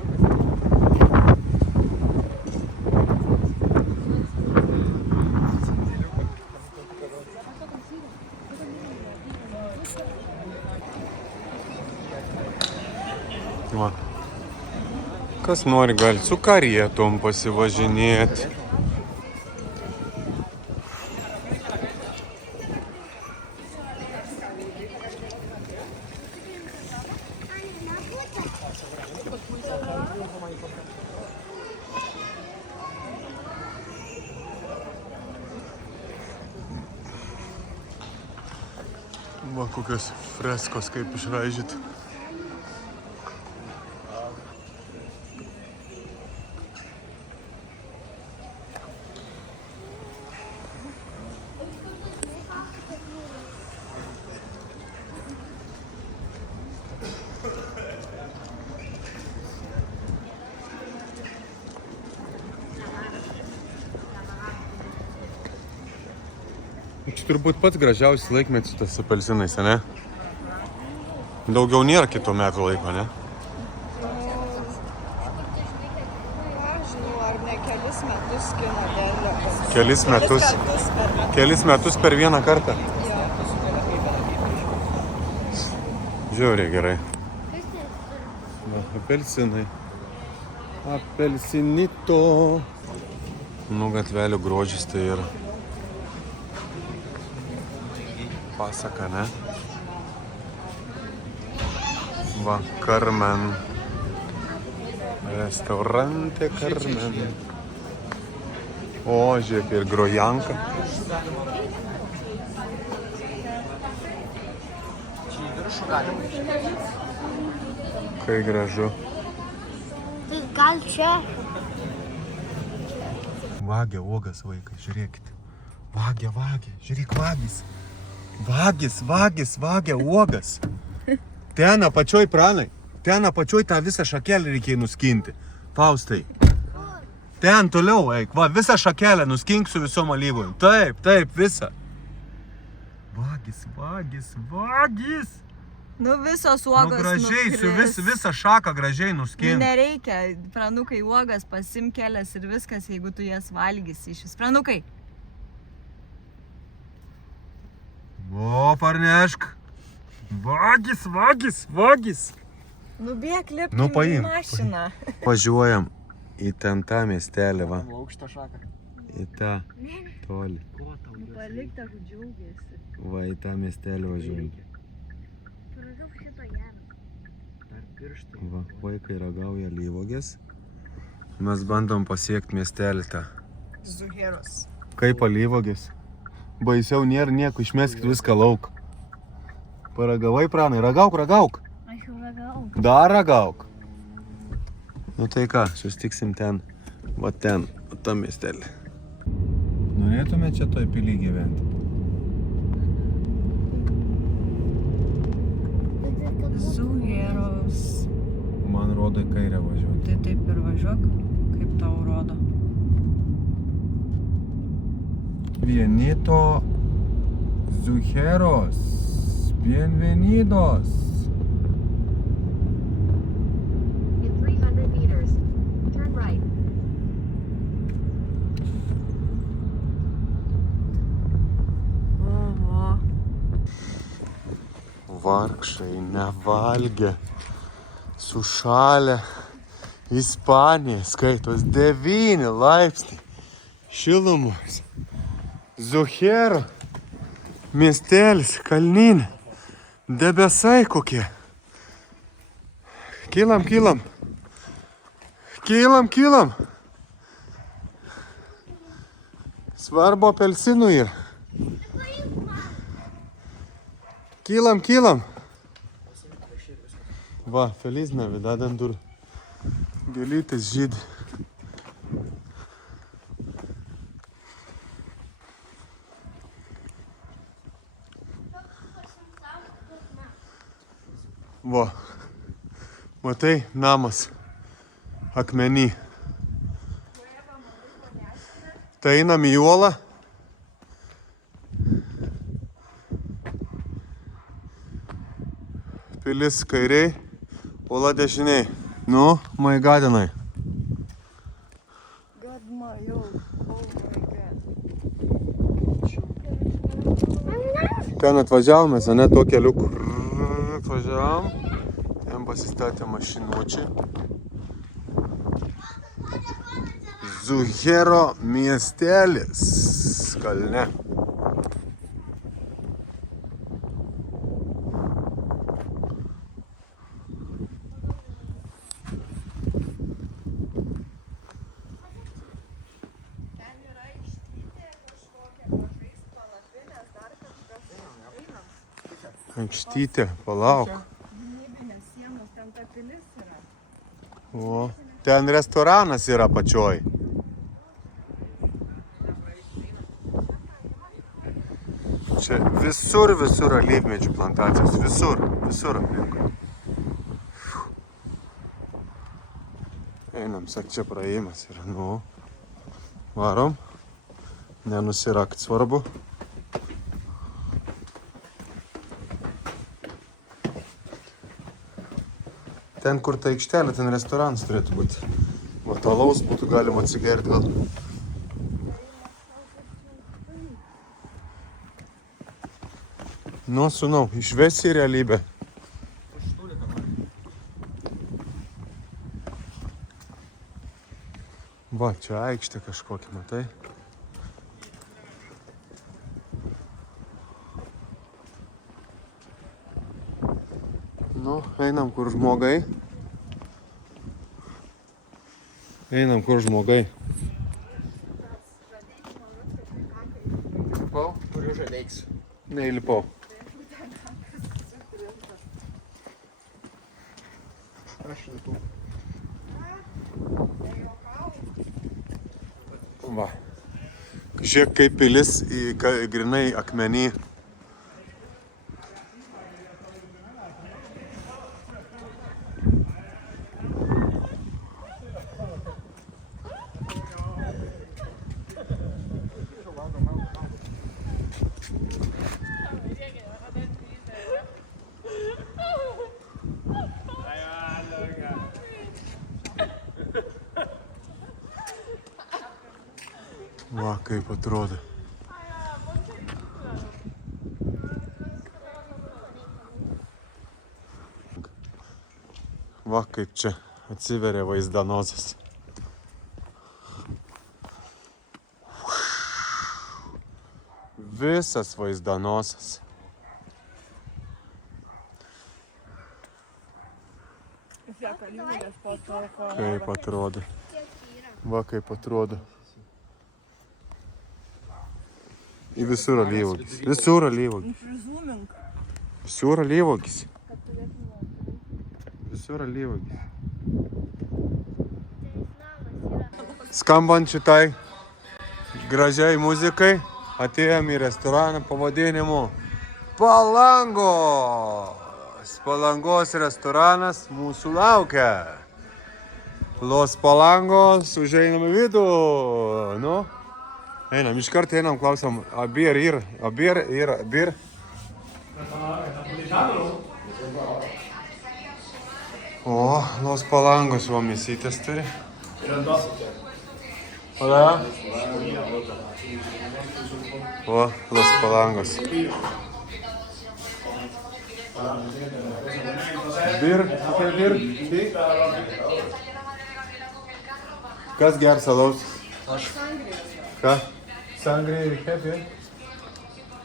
Va. Kas nori, gali su karietom pasivažinėti. Va kokios freskos kaip išraižyti. Čia turbūt pats gražiausias laikmetis tas apelsinais, ne? Daugiau nėra kito metų laiko, ne? Nežinau, ar ne kelis metus skina derliaus. Kelis metus per vieną kartą. Žiauriai gerai. Va, apelsinai. Apelsinito. Nu, gatvelių grožis tai yra. Pasaka, ne? Va, Carmen. Restaurante Carmen. O, žiūrėk, ir grojanka. Kai gražu. Tai gal čia? Vagia uogas, vaikai, žiūrėkit. Vagia, žiūrėk, vagis. Vagia uogas. Ten apačioj, Pranai. Ten apačioj tą visą šakelę reikia nuskinti. Faustai. Ten toliau eik. Va, visą šakelę nuskink su visom alyvojom. Taip, visą. Vagis. Nu visos Nu, uogos gražiai, su visą šaką gražiai nuskink. Nereikia, Pranukai, uogas pasim kelias ir viskas, jeigu tu jas valgysi iš vis. Pranukai. O, parnešk. Vagis. Nubėk, lipk Nu, į paimk. mašiną. Važiuojam į ten tą miestelį, va. Aukštą šaką. Į tą tolį. Palik, tegu džiaugiasi. Va, į tą miestelį važiuojam. Paražau šito gerą. Va, vaikai ragauja alyvuogės. Mes bandom pasiekti miestelį tą. Zuheros. Kaip alyvuogės. Baisiau nėra nieko, išmeskit viską lauk. Paragavai, Pranai, ragauk. Aš jau ragau. Dar ragauk. Nu tai ką, sustiksim ten, va ten, tam miestelį. Norėtume čia toj pily gyventi? Zuheros. Man rodo į kairę važiuoti. Tai taip ir važiuok, kaip tau rodo. Vienito Zuheros. Bienvenidos. In 300 meters, turn right. vargšai, nevalgę, sušalę. Ispanija, skaitos 9 laipsniai šilumos. Zuhero miestelis, kalninė, debesai kokie. Kylam. Svarbu apelsinų yra. Kylam. Va, Feliz Navidad ant durų. Gėlytės žydi. Va, matai, namas akmenį. Tai einam į uolą. Pilis kairiai, uola dešiniai. Nu, maigadinai. God, jau. Oh my God. Ten atvažiavomės, ane, tuo keliuku. Atvažiavom. Ten pasistatė mašinučiai. Zuhero miestelis kalne. Aikštytė, palauk. Gynybinės sienos, ten ta pilis yra. O, ten restoranas yra pačioj. Čia visur alyvmedžių plantacijos, visur aplinkui. Einam, sak, čia praėjimas yra, nu. Varom. Nenusirakt svarbu. Ten, kur ta aikštelė, ten restoranas turėtų būti. Vat alaus būtų galima atsigerti gal. Nu, sūnau, išvesi į realybę. Va, čia aikštė kažkokia, matai? Nu, einam kur žmogai. Lipau? Turiu žadėks. Neįlipau. Aš lipu. Va. Žiūrėk, kaip pilis į grinai akmenį. Va, kaip atrodo. Va, kaip čia atsiveria vaizdanozas. Visas vaizdanozas. Kaip atrodo. Va, kaip atrodo. И visur alyvuogės. Visur alyvuogės. Visur alyvuogės. Skambant šitai gražiai muzikai, atėjom į restoraną pavadinimu Palangos. Palangos restoranas mūsų laukia. Los Palangos, užeinam į vidų. Nu? Einam, iškart einam, klausom, abir yra. O, Los Palangos va mėsytės turi. Hola. O, Los Palangos. Bir, kokia bir? Kas gers alaus? Ką? Sangriją ir kepė?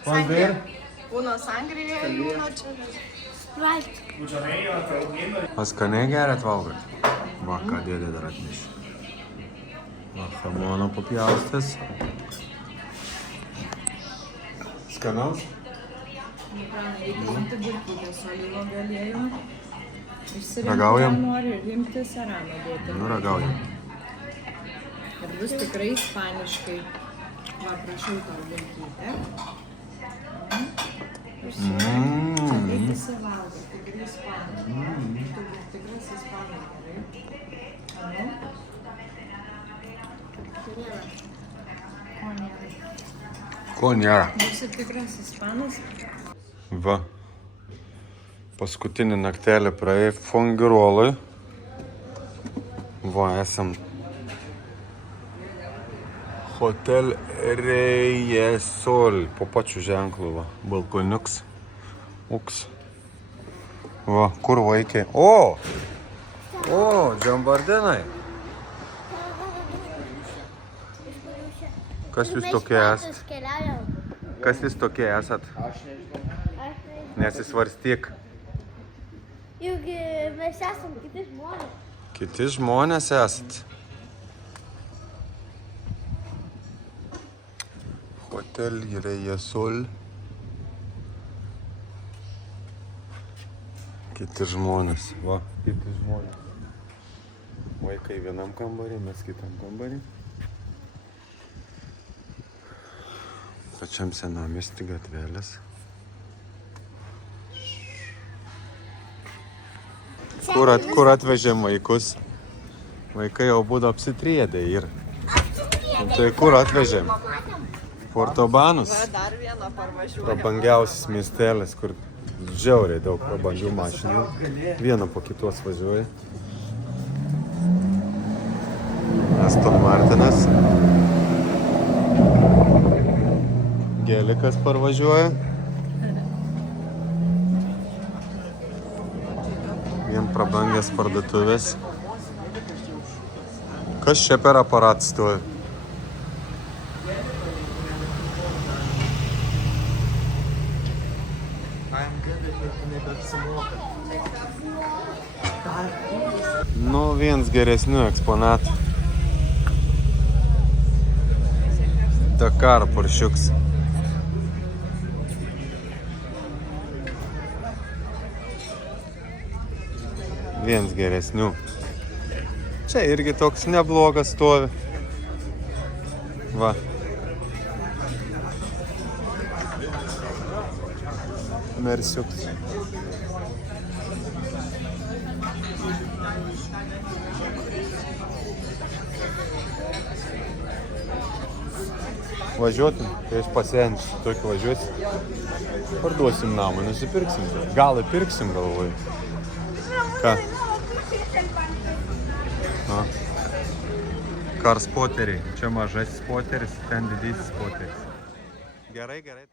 One beer? Uno sangriją ir uno čia. Sprite. O skaniai geriat valgot? Va, ką dėdė dar atnešė. Va, chamono papjaustas. Skanaus? Reikia imti burkutės su alyvuogių aliejum. Išsirinkti, Ragaujam? ką nori ir imti serano duoti. Nu, ragaujam. Ir bus tikrai ispaniškai. Va, prašau tau burkytę. Čia taip visi valgo, tikrai ispaniškai. Tu tikras ispanai, gerai? Anu? Ko nėra? Būsi tikras ispanas? Va. Paskutinį naktelį praėjai Fongirolui. Va, esam Hotel Reyesol. Po pačiu ženklu, va. Balkoniuks. Uks. Va, kur vaikai? O! O, džambardinai. Kas jūs tokie esat? Kas jūs tokie esat? Nesisvarstyk. Juk mes esam kiti žmonės. Kiti žmonės esat. Hotel Reyesol. Kiti žmonės. Va, kiti žmonės. Vaikai vienam kambarį, mes kitam kambarį. Pačiam senamiesty gatvelės. Kur atvežėm vaikus? Vaikai jau būtų apsitriedė ir. Tai kur atvežėm? Portobanus. Va, dar vieną parvažiuoja. Prabangiausias miestelis, kur žiauriai daug prabangių mašinų. Vieną po kitos važiuoja. Aston Martinas. Gelikas parvažiuoja. Vien prabangęs parduotuvės. Kas čia per aparatas stovi? Nu, viens geresnių eksponatų. Dakar Porsčiuks. Viens geresnių. Čia irgi toks neblogas stovi. Va. Mersiuks. Važiuotum, kai aš pasensiu, tokį važiuosi. Parduosim namą, nusipirksim. Gal įpirksim, galvoju. Ką? Na. Kar spoteriai. Čia mažasis spoteris, ten didysis spoteris. Gerai, gerai.